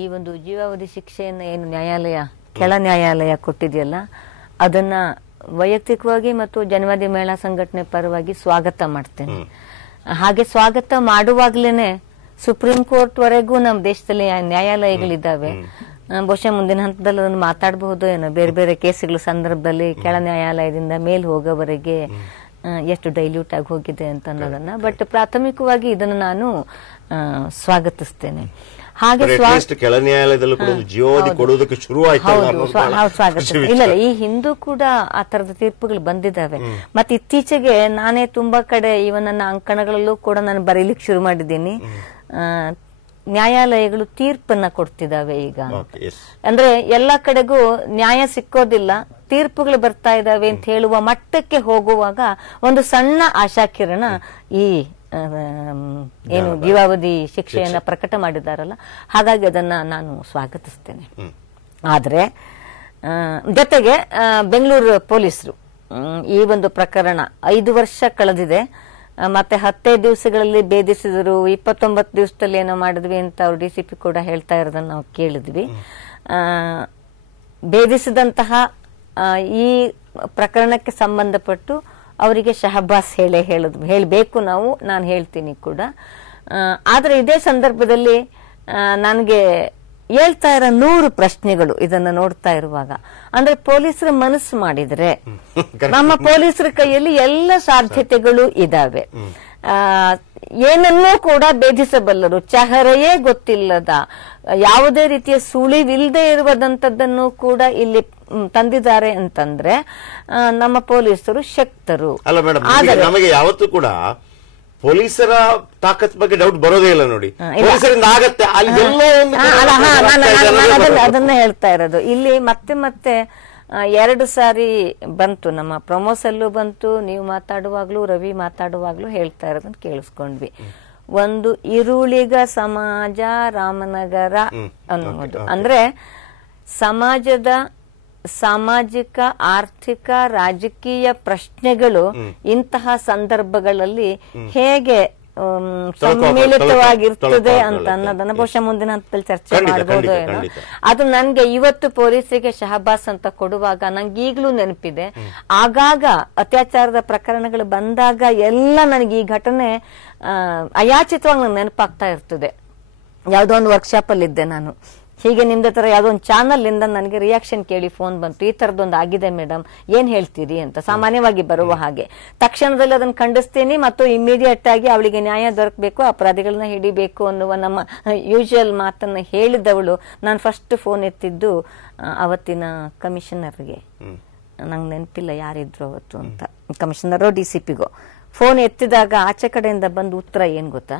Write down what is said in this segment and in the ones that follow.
ಈ ಒಂದು ಜೀವಾವಧಿ ಶಿಕ್ಷೆಯನ್ನು ಏನು ನ್ಯಾಯಾಲಯ ಕೆಳ ನ್ಯಾಯಾಲಯ ಕೊಟ್ಟಿದೆಯಲ್ಲ ಅದನ್ನ ವೈಯಕ್ತಿಕವಾಗಿ ಮತ್ತು ಜನವಾದಿ ಮಹಿಳಾ ಸಂಘಟನೆ ಪರವಾಗಿ ಸ್ವಾಗತ ಮಾಡ್ತೇನೆ. ಹಾಗೆ ಸ್ವಾಗತ ಮಾಡುವಾಗ್ಲೇನೆ ಸುಪ್ರೀಂ ಕೋರ್ಟ್ ವರೆಗೂ ನಮ್ಮ ದೇಶದಲ್ಲಿ ನ್ಯಾಯಾಲಯಗಳಿದ್ದಾವೆ. ಬಹುಶಃ ಮುಂದಿನ ಹಂತದಲ್ಲಿ ಅದನ್ನು ಮಾತಾಡಬಹುದು ಏನೋ, ಬೇರೆ ಬೇರೆ ಕೇಸುಗಳ ಸಂದರ್ಭದಲ್ಲಿ ಕೆಳ ನ್ಯಾಯಾಲಯದಿಂದ ಮೇಲ್ ಹೋಗೋವರೆಗೆ ಎಷ್ಟು ಡೈಲ್ಯೂಟ್ ಆಗಿ ಹೋಗಿದೆ ಅಂತ ಅನ್ನೋದನ್ನ. ಬಟ್ ಪ್ರಾಥಮಿಕವಾಗಿ ಇದನ್ನು ನಾನು ಸ್ವಾಗತಿಸ್ತೇನೆ. ಹಾಗೆ ಕೆಳ ನ್ಯಾಯಾಲಯದಲ್ಲೂ ಕೂಡ ಜೀವಾವಧಿ ಕೊಡುವುದಕ್ಕೆ ಸ್ವಾಗತ ಇಲ್ಲ, ಈ ಹಿಂದೂ ಕೂಡ ಆ ತರದ ತೀರ್ಪುಗಳು ಬಂದಿದ್ದಾವೆ. ಮತ್ತೆ ಇತ್ತೀಚೆಗೆ ನಾನೇ ತುಂಬಾ ಕಡೆ ಇವನ್ ನನ್ನ ಅಂಕಣಗಳಲ್ಲೂ ಕೂಡ ನಾನು ಬರೀಲಿಕ್ಕೆ ಶುರು ಮಾಡಿದ್ದೀನಿ. ನ್ಯಾಯಾಲಯಗಳು ತೀರ್ಪನ್ನ ಕೊಡ್ತಿದ್ದಾವೆ ಈಗ. ಅಂದ್ರೆ ಎಲ್ಲಾ ಕಡೆಗೂ ನ್ಯಾಯ ಸಿಕ್ಕೋದಿಲ್ಲ, ತೀರ್ಪುಗಳು ಬರ್ತಾ ಇದಾವೆ ಅಂತ ಹೇಳುವ ಮಟ್ಟಕ್ಕೆ ಹೋಗುವಾಗ ಒಂದು ಸಣ್ಣ ಆಶಾಕಿರಣ ಈ ಏನು ಜೀವಾವಧಿ ಶಿಕ್ಷೆಯನ್ನ ಪ್ರಕಟ ಮಾಡಿದಾರಲ್ಲ, ಹಾಗಾಗಿ ಅದನ್ನ ನಾನು ಸ್ವಾಗತಿಸ್ತೇನೆ. ಆದ್ರೆ ಜೊತೆಗೆ ಬೆಂಗಳೂರು ಪೊಲೀಸರು ಈ ಒಂದು ಪ್ರಕರಣ 5 ವರ್ಷ ಕಳೆದಿದೆ, ಮತ್ತೆ 15 ದಿವಸಗಳಲ್ಲಿ ಭೇದಿಸಿದ್ರು, 29 ದಿವಸದಲ್ಲಿ ಏನೋ ಮಾಡಿದ್ವಿ ಅಂತ ಅವ್ರು ಡಿಸಿಪಿ ಕೂಡ ಹೇಳ್ತಾ ಇರೋದನ್ನ ನಾವು ಕೇಳಿದ್ವಿ. ಭೇದಿಸಿದಂತಹ ಈ ಪ್ರಕರಣಕ್ಕೆ ಸಂಬಂಧಪಟ್ಟು ಅವರಿಗೆ ಶಹಬ್ಬಾಸ್ ಹೇಳಬೇಕು ನಾನು ಹೇಳ್ತೀನಿ ಕೂಡ. ಆದ್ರೆ ಇದೇ ಸಂದರ್ಭದಲ್ಲಿ ನನಗೆ ಹೇಳ್ತಾ ಇರೋ 100 ಪ್ರಶ್ನೆಗಳು ಇದನ್ನ ನೋಡ್ತಾ ಇರುವಾಗ, ಅಂದ್ರೆ ಪೊಲೀಸರ ಮನಸ್ಸು ಮಾಡಿದ್ರೆ ನಮ್ಮ ಪೊಲೀಸರ ಕೈಯಲ್ಲಿ ಎಲ್ಲ ಸಾಧ್ಯತೆಗಳು ಇದಾವೆ. ಏನನ್ನೂ ಕೂಡ ಭೇದಿಸಬಲ್ಲರು, ಚಹರೆಯೇ ಗೊತ್ತಿಲ್ಲದ, ಯಾವುದೇ ರೀತಿಯ ಸುಳಿವಿಲ್ಲದೆ ಇರುವುದಂತದ್ದನ್ನು ಕೂಡ ಇಲ್ಲಿ ತಂದಿದ್ದಾರೆ ಅಂತಂದ್ರೆ ನಮ್ಮ ಪೊಲೀಸರು ಶಕ್ತರು. ಅಲ್ಲ ಮೇಡಮ್, ನಮಗೆ ಯಾವತ್ತೂ ಕೂಡ ಪೊಲೀಸರ ತಾಕತ್ ಬಗ್ಗೆ ಡೌಟ್ ಬರೋದೇ ಇಲ್ಲ ನೋಡಿ. ಪೊಲೀಸರಿಂದ ಆಗತ್ತೆ, ಅದನ್ನ ಹೇಳ್ತಾ ಇರೋದು. ಇಲ್ಲಿ ಮತ್ತೆ 2 ಸಾರಿ ಬಂತು, ನಮ್ಮ ಪ್ರಮೋಸಲ್ಲೂ ಬಂತು, ನೀವು ಮಾತಾಡುವಾಗ್ಲೂ ರವಿ ಮಾತಾಡುವಾಗ್ಲೂ ಹೇಳ್ತಾ ಇರೋದನ್ನ ಕೇಳಿಸ್ಕೊಂಡ್ವಿ. ಒಂದು ಇರುಳಿಗ ಸಮಾಜ ರಾಮನಗರ ಅನ್ನೋದು ಅಂದ್ರೆ ಸಮಾಜದ ಸಾಮಾಜಿಕ ಆರ್ಥಿಕ ರಾಜಕೀಯ ಪ್ರಶ್ನೆಗಳು ಇಂತಹ ಸಂದರ್ಭಗಳಲ್ಲಿ ಹೇಗೆ ಸಮ್ಮಿಳಿತವಾಗಿರ್ತದೆ ಅಂತ ಅನ್ನೋದನ್ನ ಬಹುಶಃ ಮುಂದಿನ ಹಂತದಲ್ಲಿ ಚರ್ಚೆ ಮಾಡಬಹುದು ಏನೋ. ಅದು ನನ್ಗೆ ಇವತ್ತು ಪೊಲೀಸರಿಗೆ ಶಹಬ್ಬಾಸ್ ಅಂತ ಕೊಡುವಾಗ ನಂಗೆ ಈಗಲೂ ನೆನಪಿದೆ. ಆಗಾಗ ಅತ್ಯಾಚಾರದ ಪ್ರಕರಣಗಳು ಬಂದಾಗ ಎಲ್ಲ ನನಗೆ ಈ ಘಟನೆ ಅಯಾಚಿತವಾಗಿ ನಂಗೆ ನೆನಪಾಗ್ತಾ ಇರ್ತದೆ. ಯಾವ್ದೋ ಒಂದು ವರ್ಕ್ಶಾಪ್ ಅಲ್ಲಿ ಇದ್ದೆ ನಾನು, ಹೀಗೆ ನಿಮ್ದ ತರ ಯಾವ್ದೋ ಒಂದು ಚಾನಲ್ ಇಂದ ನನಗೆ ರಿಯಾಕ್ಷನ್ ಕೇಳಿ ಫೋನ್ ಬಂತು, ಈ ತರದೊಂದು ಆಗಿದೆ ಮೇಡಮ್, ಏನ್ ಹೇಳ್ತೀರಿ ಅಂತ. ಸಾಮಾನ್ಯವಾಗಿ ಬರುವ ಹಾಗೆ ತಕ್ಷಣದಲ್ಲಿ ಅದನ್ನ ಖಂಡಿಸ್ತೀನಿ ಮತ್ತು ಇಮಿಡಿಯೇಟ್ ಆಗಿ ಅವಳಿಗೆ ನ್ಯಾಯ ದೊರಕಬೇಕು, ಅಪರಾಧಿಗಳನ್ನ ಹಿಡಿಬೇಕು ಅನ್ನುವ ನಮ್ಮ ಯೂಶುವಲ್ ಮಾತನ್ನ ಹೇಳಿದವಳು ನಾನು ಫಸ್ಟ್ ಫೋನ್ ಎತ್ತಿದ್ದು ಅವತ್ತಿನ ಕಮಿಷನರ್ಗೆ. ನಂಗೆ ನೆನಪಿಲ್ಲ ಯಾರಿದ್ರು ಅವತ್ತು ಅಂತ, ಕಮಿಷನರ್ ಡಿಸಿಪಿಗೋ ಫೋನ್ ಎತ್ತಿದಾಗ ಆಚೆ ಕಡೆಯಿಂದ ಬಂದು ಉತ್ತರ ಏನ್ ಗೊತ್ತಾ,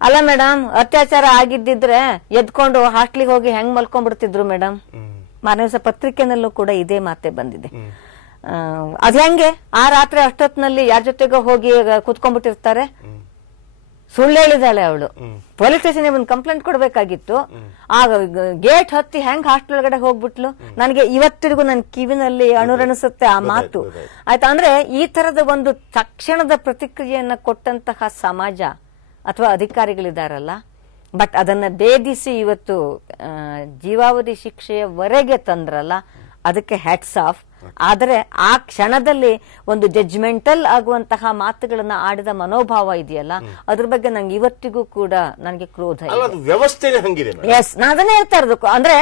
ಅಲ್ಲ ಮೇಡಮ್, ಅತ್ಯಾಚಾರ ಆಗಿದ್ದಿದ್ರೆ ಎದ್ಕೊಂಡು ಹಾಸ್ಟ್ಲಿಗೆ ಹೋಗಿ ಹೆಂಗ್ ಮಲ್ಕೊಂಡ್ಬಿಡ್ತಿದ್ರು ಮೇಡಮ್. ಮಾರನೇ ದಿವಸ ಪತ್ರಿಕೆನಲ್ಲೂ ಕೂಡ ಇದೇ ಮಾತೆ ಬಂದಿದೆ. ಅದ್ ಹೆಂಗೆ ಆ ರಾತ್ರಿ ಅಷ್ಟೊತ್ತಿನಲ್ಲಿ ಯಾರ ಜೊತೆಗೋ ಹೋಗಿ ಕುತ್ಕೊಂಡ್ಬಿಟ್ಟಿರ್ತಾರೆ. ಸುಳ್ಳು ಹೇಳಿದಾಳೆ ಅವಳು. ಪೊಲೀಸ್ ಸ್ಟೇಷನ್ ಒಂದು ಕಂಪ್ಲೇಂಟ್ ಕೊಡ್ಬೇಕಾಗಿತ್ತು, ಆಗ ಗೇಟ್ ಹತ್ತಿ ಹೆಂಗ್ ಹಾಸ್ಟೆಲ್ ಒಳಗಡೆ ಹೋಗ್ಬಿಟ್ಲು. ನನಗೆ ಇವತ್ತಿಗೂ ನನ್ ಕಿವಿನಲ್ಲಿ ಅಣುರಣಿಸುತ್ತೆ ಆ ಮಾತು. ಆಯ್ತಾ, ಅಂದ್ರೆ ಈ ತರದ ಒಂದು ತಕ್ಷಣದ ಪ್ರತಿಕ್ರಿಯೆಯನ್ನ ಕೊಟ್ಟಂತಹ ಸಮಾಜ ಅಥವಾ ಅಧಿಕಾರಿಗಳಿದಾರಲ್ಲ, ಬಟ್ ಅದನ್ನ ಭೇದಿಸಿ ಇವತ್ತು ಜೀವಾವಧಿ ಶಿಕ್ಷೆಯವರೆಗೆ ತಂದ್ರಲ್ಲ, ಅದಕ್ಕೆ ಹ್ಯಾಟ್ಸ್ ಆಫ್. ಆದರೆ ಆ ಕ್ಷಣದಲ್ಲಿ ಒಂದು ಜಡ್ಜ್ಮೆಂಟಲ್ ಆಗುವಂತಹ ಮಾತುಗಳನ್ನ ಆಡಿದ ಮನೋಭಾವ ಇದೆಯಲ್ಲ, ಅದ್ರ ಬಗ್ಗೆ ನಂಗೆ ಇವತ್ತಿಗೂ ಕೂಡ ನನಗೆ ಕ್ರೋಧ ಇದೆ. ವ್ಯವಸ್ಥೆ ಎಸ್, ನಾನು ಅದನ್ನೇ ಹೇಳ್ತಾ ಇರೋದು. ಅಂದ್ರೆ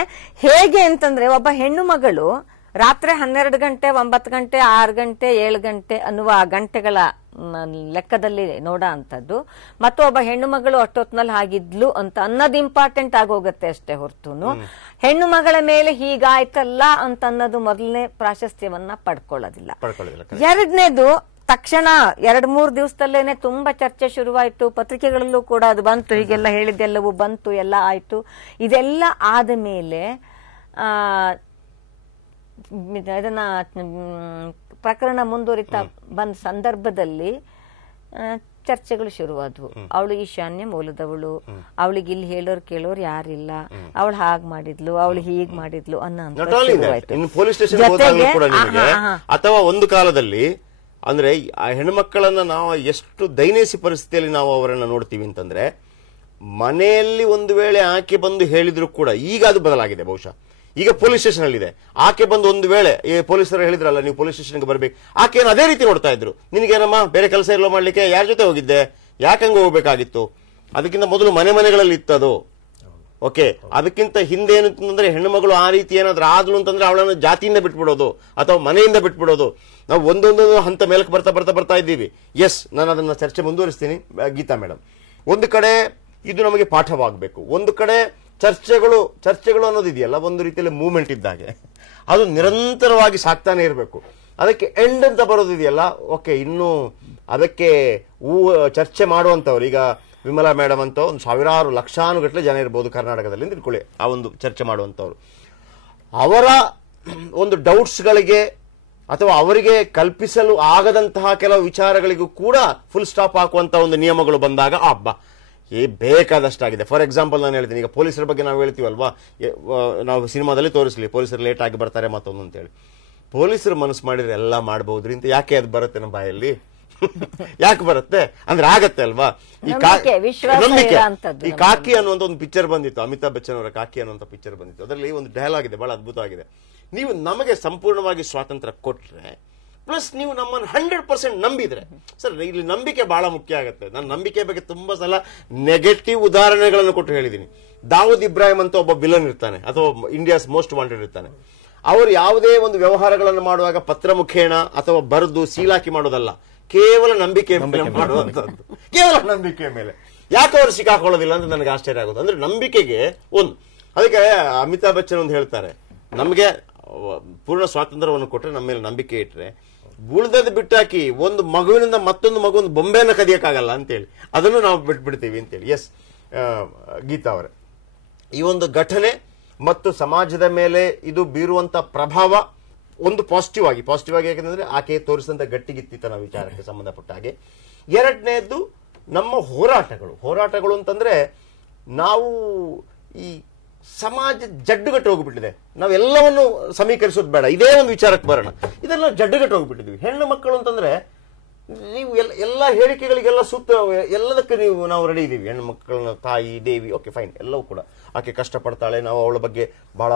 ಹೇಗೆ ಅಂತಂದ್ರೆ, ಒಬ್ಬ ಹೆಣ್ಣು ಮಗಳು ರಾತ್ರಿ 12 ಗಂಟೆ 9 ಗಂಟೆ 6 ಗಂಟೆ 7 ಗಂಟೆ ಅನ್ನುವ ಗಂಟೆಗಳ ಲೆಕ್ಕದಲ್ಲಿ ನೋಡ ಅಂತದ್ದು, ಮತ್ತು ಒಬ್ಬ ಹೆಣ್ಣು ಮಗಳು ಅಷ್ಟೊತ್ನಲ್ಲಿ ಆಗಿದ್ಲು ಅಂತ ಅನ್ನೋದು ಇಂಪಾರ್ಟೆಂಟ್ ಆಗೋಗತ್ತೆ ಅಷ್ಟೇ ಹೊರತುನು ಹೆಣ್ಣು ಮಗಳ ಮೇಲೆ ಹೀಗಾಯ್ತಲ್ಲ ಅಂತ ಅನ್ನೋದು ಮೊದಲನೇ ಪ್ರಾಶಸ್ತ್ಯವನ್ನ ಪಡ್ಕೊಳ್ಳೋದಿಲ್ಲ. ಎರಡನೇದು, ತಕ್ಷಣ 2-3 ದಿವಸದಲ್ಲೇನೆ ತುಂಬಾ ಚರ್ಚೆ ಶುರುವಾಯ್ತು, ಪತ್ರಿಕೆಗಳಲ್ಲೂ ಕೂಡ ಅದು ಬಂತು, ಹೀಗೆಲ್ಲ ಹೇಳಿದ್ದೆಲ್ಲವೂ ಬಂತು, ಎಲ್ಲ ಆಯ್ತು. ಇದೆಲ್ಲ ಆದ ಮೇಲೆ ಇದನ್ನ ಪ್ರಕರಣ ಮುಂದುವರಿತಾ ಬಂದ ಸಂದರ್ಭದಲ್ಲಿ ಚರ್ಚೆಗಳು ಶುರುವಾದವು. ಅವಳು ಈಶಾನ್ಯ ಮೂಲದವಳು, ಅವಳಿಗೆ ಇಲ್ಲಿ ಹೇಳೋರು ಕೇಳೋರು ಯಾರಿಲ್ಲ, ಅವಳು ಹಾಗ್ ಮಾಡಿದ್ಲು, ಅವಳು ಹೀಗ್ ಮಾಡಿದ್ಲು ಅನ್ನೋ ಅಥವಾ ಒಂದು ಕಾಲದಲ್ಲಿ ಅಂದ್ರೆ ಆ ಹೆಣ್ಮಕ್ಕಳನ್ನ ನಾವು ಎಷ್ಟು ದೈನೇಸಿ ಪರಿಸ್ಥಿತಿಯಲ್ಲಿ ನಾವು ಅವರನ್ನ ನೋಡ್ತೀವಿ ಅಂತಂದ್ರೆ, ಮನೆಯಲ್ಲಿ ಒಂದು ವೇಳೆ ಆಕೆ ಬಂದು ಹೇಳಿದ್ರು ಕೂಡ ಈಗ ಅದು ಬದಲಾಗಿದೆ. ಬಹುಶಃ ಈಗ ಪೊಲೀಸ್ ಸ್ಟೇಷನ್ ಅಲ್ಲಿ ಇದೆ. ಆಕೆ ಬಂದು ಒಂದು ವೇಳೆ ಪೊಲೀಸರು ಹೇಳಿದ್ರಲ್ಲ ನೀವು ಪೊಲೀಸ್ ಸ್ಟೇಷನ್ಗೆ ಬರ್ಬೇಕು, ಆಕೆಯನ್ನು ಅದೇ ರೀತಿ ನೋಡ್ತಾ ಇದ್ರು. ನಿನಗೇನಮ್ಮ ಬೇರೆ ಕೆಲಸ ಇಲ್ಲೋ ಮಾಡ್ಲಿಕ್ಕೆ, ಯಾರ ಜೊತೆ ಹೋಗಿದ್ದೆ, ಯಾಕಂಗ ಹೋಗ್ಬೇಕಾಗಿತ್ತು, ಅದಕ್ಕಿಂತ ಮೊದಲು ಮನೆಗಳಲ್ಲಿ ಇತ್ತದು. ಓಕೆ, ಅದಕ್ಕಿಂತ ಹಿಂದೆ ಏನು ಅಂತಂದ್ರೆ ಹೆಣ್ಣು ಮಗಳು ಆ ರೀತಿ ಏನಾದ್ರೂ ಆದ್ಲು ಅಂತಂದ್ರೆ ಅವಳನ್ನು ಜಾತಿಯಿಂದ ಬಿಟ್ಬಿಡೋದು ಅಥವಾ ಮನೆಯಿಂದ ಬಿಟ್ಬಿಡೋದು. ನಾವು ಒಂದೊಂದು ಹಂತ ಮೇಲಕ್ಕೆ ಬರ್ತಾ ಇದ್ದೀವಿ. ಎಸ್, ನಾನು ಅದನ್ನ ಚರ್ಚೆ ಮುಂದುವರಿಸ್ತೀನಿ ಗೀತಾ ಮೇಡಮ್. ಒಂದು ಕಡೆ ಇದು ನಮಗೆ ಪಾಠವಾಗಬೇಕು, ಒಂದು ಕಡೆ ಚರ್ಚೆಗಳು ಅನ್ನೋದಿದೆಯಲ್ಲ, ಒಂದು ರೀತಿಯಲ್ಲಿ ಮೂವ್ಮೆಂಟ್ ಇದ್ದಾಗೆ ಅದು ನಿರಂತರವಾಗಿ ಸಾಕ್ತಾನೆ ಇರಬೇಕು. ಅದಕ್ಕೆ ಎಂಡ್ ಅಂತ ಬರೋದಿದೆಯಲ್ಲ, ಓಕೆ, ಇನ್ನು ಅದಕ್ಕೆ ಚರ್ಚೆ ಮಾಡುವಂತವ್ರು, ಈಗ ವಿಮಲಾ ಮೇಡಮ್ ಅಂತ ಒಂದು ಸಾವಿರಾರು ಲಕ್ಷಾನುಗಟ್ಟಲೆ ಜನ ಇರ್ಬೋದು ಕರ್ನಾಟಕದಲ್ಲಿ ತಿಳ್ಕೊಳ್ಳಿ, ಆ ಒಂದು ಚರ್ಚೆ ಮಾಡುವಂತವ್ರು, ಅವರ ಒಂದು ಡೌಟ್ಸ್ಗಳಿಗೆ ಅಥವಾ ಅವರಿಗೆ ಕಲ್ಪಿಸಲು ಆಗದಂತಹ ಕೆಲವು ವಿಚಾರಗಳಿಗೂ ಕೂಡ ಫುಲ್ ಸ್ಟಾಪ್ ಹಾಕುವಂತ ಒಂದು ನಿಯಮಗಳು ಬಂದಾಗ ಹಬ್ಬ ಬೇಕಾದಷ್ಟಾಗಿದೆ. ಫಾರ್ ಎಕ್ಸಾಂಪಲ್ ನಾನು ಹೇಳ್ತೀನಿ, ಈಗ ಪೊಲೀಸರ ಬಗ್ಗೆ ನಾವು ಹೇಳ್ತೀವಲ್ವಾ, ನಾವು ಸಿನಿಮಾದಲ್ಲಿ ತೋರಿಸ್ಲಿ ಪೊಲೀಸರು ಲೇಟ್ ಆಗಿ ಬರ್ತಾರೆ ಮತ್ತೊಂದು ಅಂತೇಳಿ. ಪೊಲೀಸರು ಮನಸ್ಸು ಮಾಡಿದ್ರೆ ಎಲ್ಲ ಮಾಡಬಹುದ್ರಿ ಅಂತ ಯಾಕೆ ಅದು ಬರುತ್ತೆ ನಮ್ಮ ಬಾಯಲ್ಲಿ? ಯಾಕೆ ಬರುತ್ತೆ ಅಂದ್ರೆ ಆಗತ್ತೆ ಅಲ್ವಾ. ಈ ನಂಬಿಕೆ. ಈ ಕಾಕಿ ಅನ್ನುವಂತ ಒಂದು ಪಿಕ್ಚರ್ ಬಂದಿತ್ತು, ಅಮಿತಾಬ್ ಬಚ್ಚನ್ ಅವರ ಕಾಕಿ ಅನ್ನುವಂತ ಪಿಕ್ಚರ್ ಬಂದಿತ್ತು. ಅದರಲ್ಲಿ ಒಂದು ಡೈಲಾಗ್ ಇದೆ, ಬಹಳ ಅದ್ಭುತವಾಗಿದೆ. ನೀವು ನಮಗೆ ಸಂಪೂರ್ಣವಾಗಿ ಸ್ವಾತಂತ್ರ್ಯ ಕೊಟ್ರೆ ಪ್ಲಸ್ ನೀವು ನಮ್ಮನ್ನು 100% ನಂಬಿದ್ರೆ, ಸರ್ ಇಲ್ಲಿ ನಂಬಿಕೆ ಬಹಳ ಮುಖ್ಯ ಆಗುತ್ತೆ. ನಾನು ನಂಬಿಕೆ ಬಗ್ಗೆ ತುಂಬಾ ಸಲ ನೆಗೆಟಿವ್ ಉದಾಹರಣೆಗಳನ್ನು ಕೊಟ್ಟು ಹೇಳಿದ್ದೀನಿ. ದಾವೂದ್ ಇಬ್ರಾಹಿಂ ಅಂತ ಒಬ್ಬ ವಿಲನ್ ಇರ್ತಾನೆ ಅಥವಾ ಇಂಡಿಯಾಸ್ ಮೋಸ್ಟ್ ವಾಂಟೆಡ್ ಇರ್ತಾನೆ. ಅವರು ಯಾವುದೇ ಒಂದು ವ್ಯವಹಾರಗಳನ್ನು ಮಾಡುವಾಗ ಪತ್ರ ಮುಖೇಣ ಅಥವಾ ಬರೆದು ಸೀಲಾಕಿ ಮಾಡೋದಲ್ಲ, ಕೇವಲ ನಂಬಿಕೆ ಮಾಡುವಂತದ್ದು, ಕೇವಲ ನಂಬಿಕೆಯ ಮೇಲೆ. ಯಾಕೆ ಅವರು ಸಿಕ್ಕಾಕೊಳ್ಳೋದಿಲ್ಲ ಅಂತ ನನಗೆ ಆಶ್ಚರ್ಯ ಆಗೋದು. ಅಂದ್ರೆ ನಂಬಿಕೆಗೆ ಒಂದು, ಅದಕ್ಕೆ ಅಮಿತಾಬ್ ಬಚ್ಚನ್ ಒಂದು ಹೇಳ್ತಾರೆ, ನಮಗೆ ಪೂರ್ಣ ಸ್ವಾತಂತ್ರ್ಯವನ್ನು ಕೊಟ್ಟರೆ ನಮ್ಮ ಮೇಲೆ ನಂಬಿಕೆ ಇಟ್ರೆ ಉಳಿದದ್ದು ಬಿಟ್ಟಾಕಿ ಒಂದು ಮಗುವಿನಿಂದ ಮತ್ತೊಂದು ಮಗುವಿನ ಬೊಂಬೆಯನ್ನು ಕದಿಯಕ್ಕಾಗಲ್ಲ ಅಂತೇಳಿ ಅದನ್ನು ನಾವು ಬಿಟ್ಬಿಡ್ತೀವಿ ಅಂತೇಳಿ. ಎಸ್ ಗೀತಾ ಅವರೇ, ಈ ಒಂದು ಘಟನೆ ಮತ್ತು ಸಮಾಜದ ಮೇಲೆ ಇದು ಬೀರುವಂತ ಪ್ರಭಾವ ಒಂದು ಪಾಸಿಟಿವ್ ಆಗಿ ಯಾಕಂದ್ರೆ ಆಕೆ ತೋರಿಸಿದಂತ ಗಟ್ಟಿಗಿತ್ತಿತನ ವಿಚಾರಕ್ಕೆ ಸಂಬಂಧಪಟ್ಟ ಹಾಗೆ. ಎರಡನೇದ್ದು ನಮ್ಮ ಹೋರಾಟಗಳು ಅಂತಂದ್ರೆ ನಾವು ಈ ಸಮಾಜ ಜಡ್ಡುಗಟ್ಟು ಹೋಗ್ಬಿಟ್ಟಿದೆ. ನಾವೆಲ್ಲವನ್ನು ಸಮೀಕರಿಸೋದು ಬೇಡ, ಇದೇ ಒಂದು ವಿಚಾರಕ್ಕೆ ಬರೋಣ. ಇದೆಲ್ಲ ಜಡ್ಡುಗಟ್ಟು ಹೋಗ್ಬಿಟ್ಟಿದ್ವಿ. ಹೆಣ್ಣು ಮಕ್ಕಳು ಅಂತಂದ್ರೆ ನೀವು ಎಲ್ಲ ಹೇಳಿಕೆಗಳಿಗೆಲ್ಲ ಸೂಕ್ತ, ಎಲ್ಲದಕ್ಕೆ ನಾವು ರೆಡಿ ಇದೀವಿ. ಹೆಣ್ಣು ಮಕ್ಕಳನ್ನ ತಾಯಿ ದೇವಿ, ಓಕೆ ಫೈನ್, ಎಲ್ಲವೂ ಕೂಡ ಆಕೆ ಕಷ್ಟಪಡ್ತಾಳೆ, ನಾವು ಅವಳ ಬಗ್ಗೆ ಬಹಳ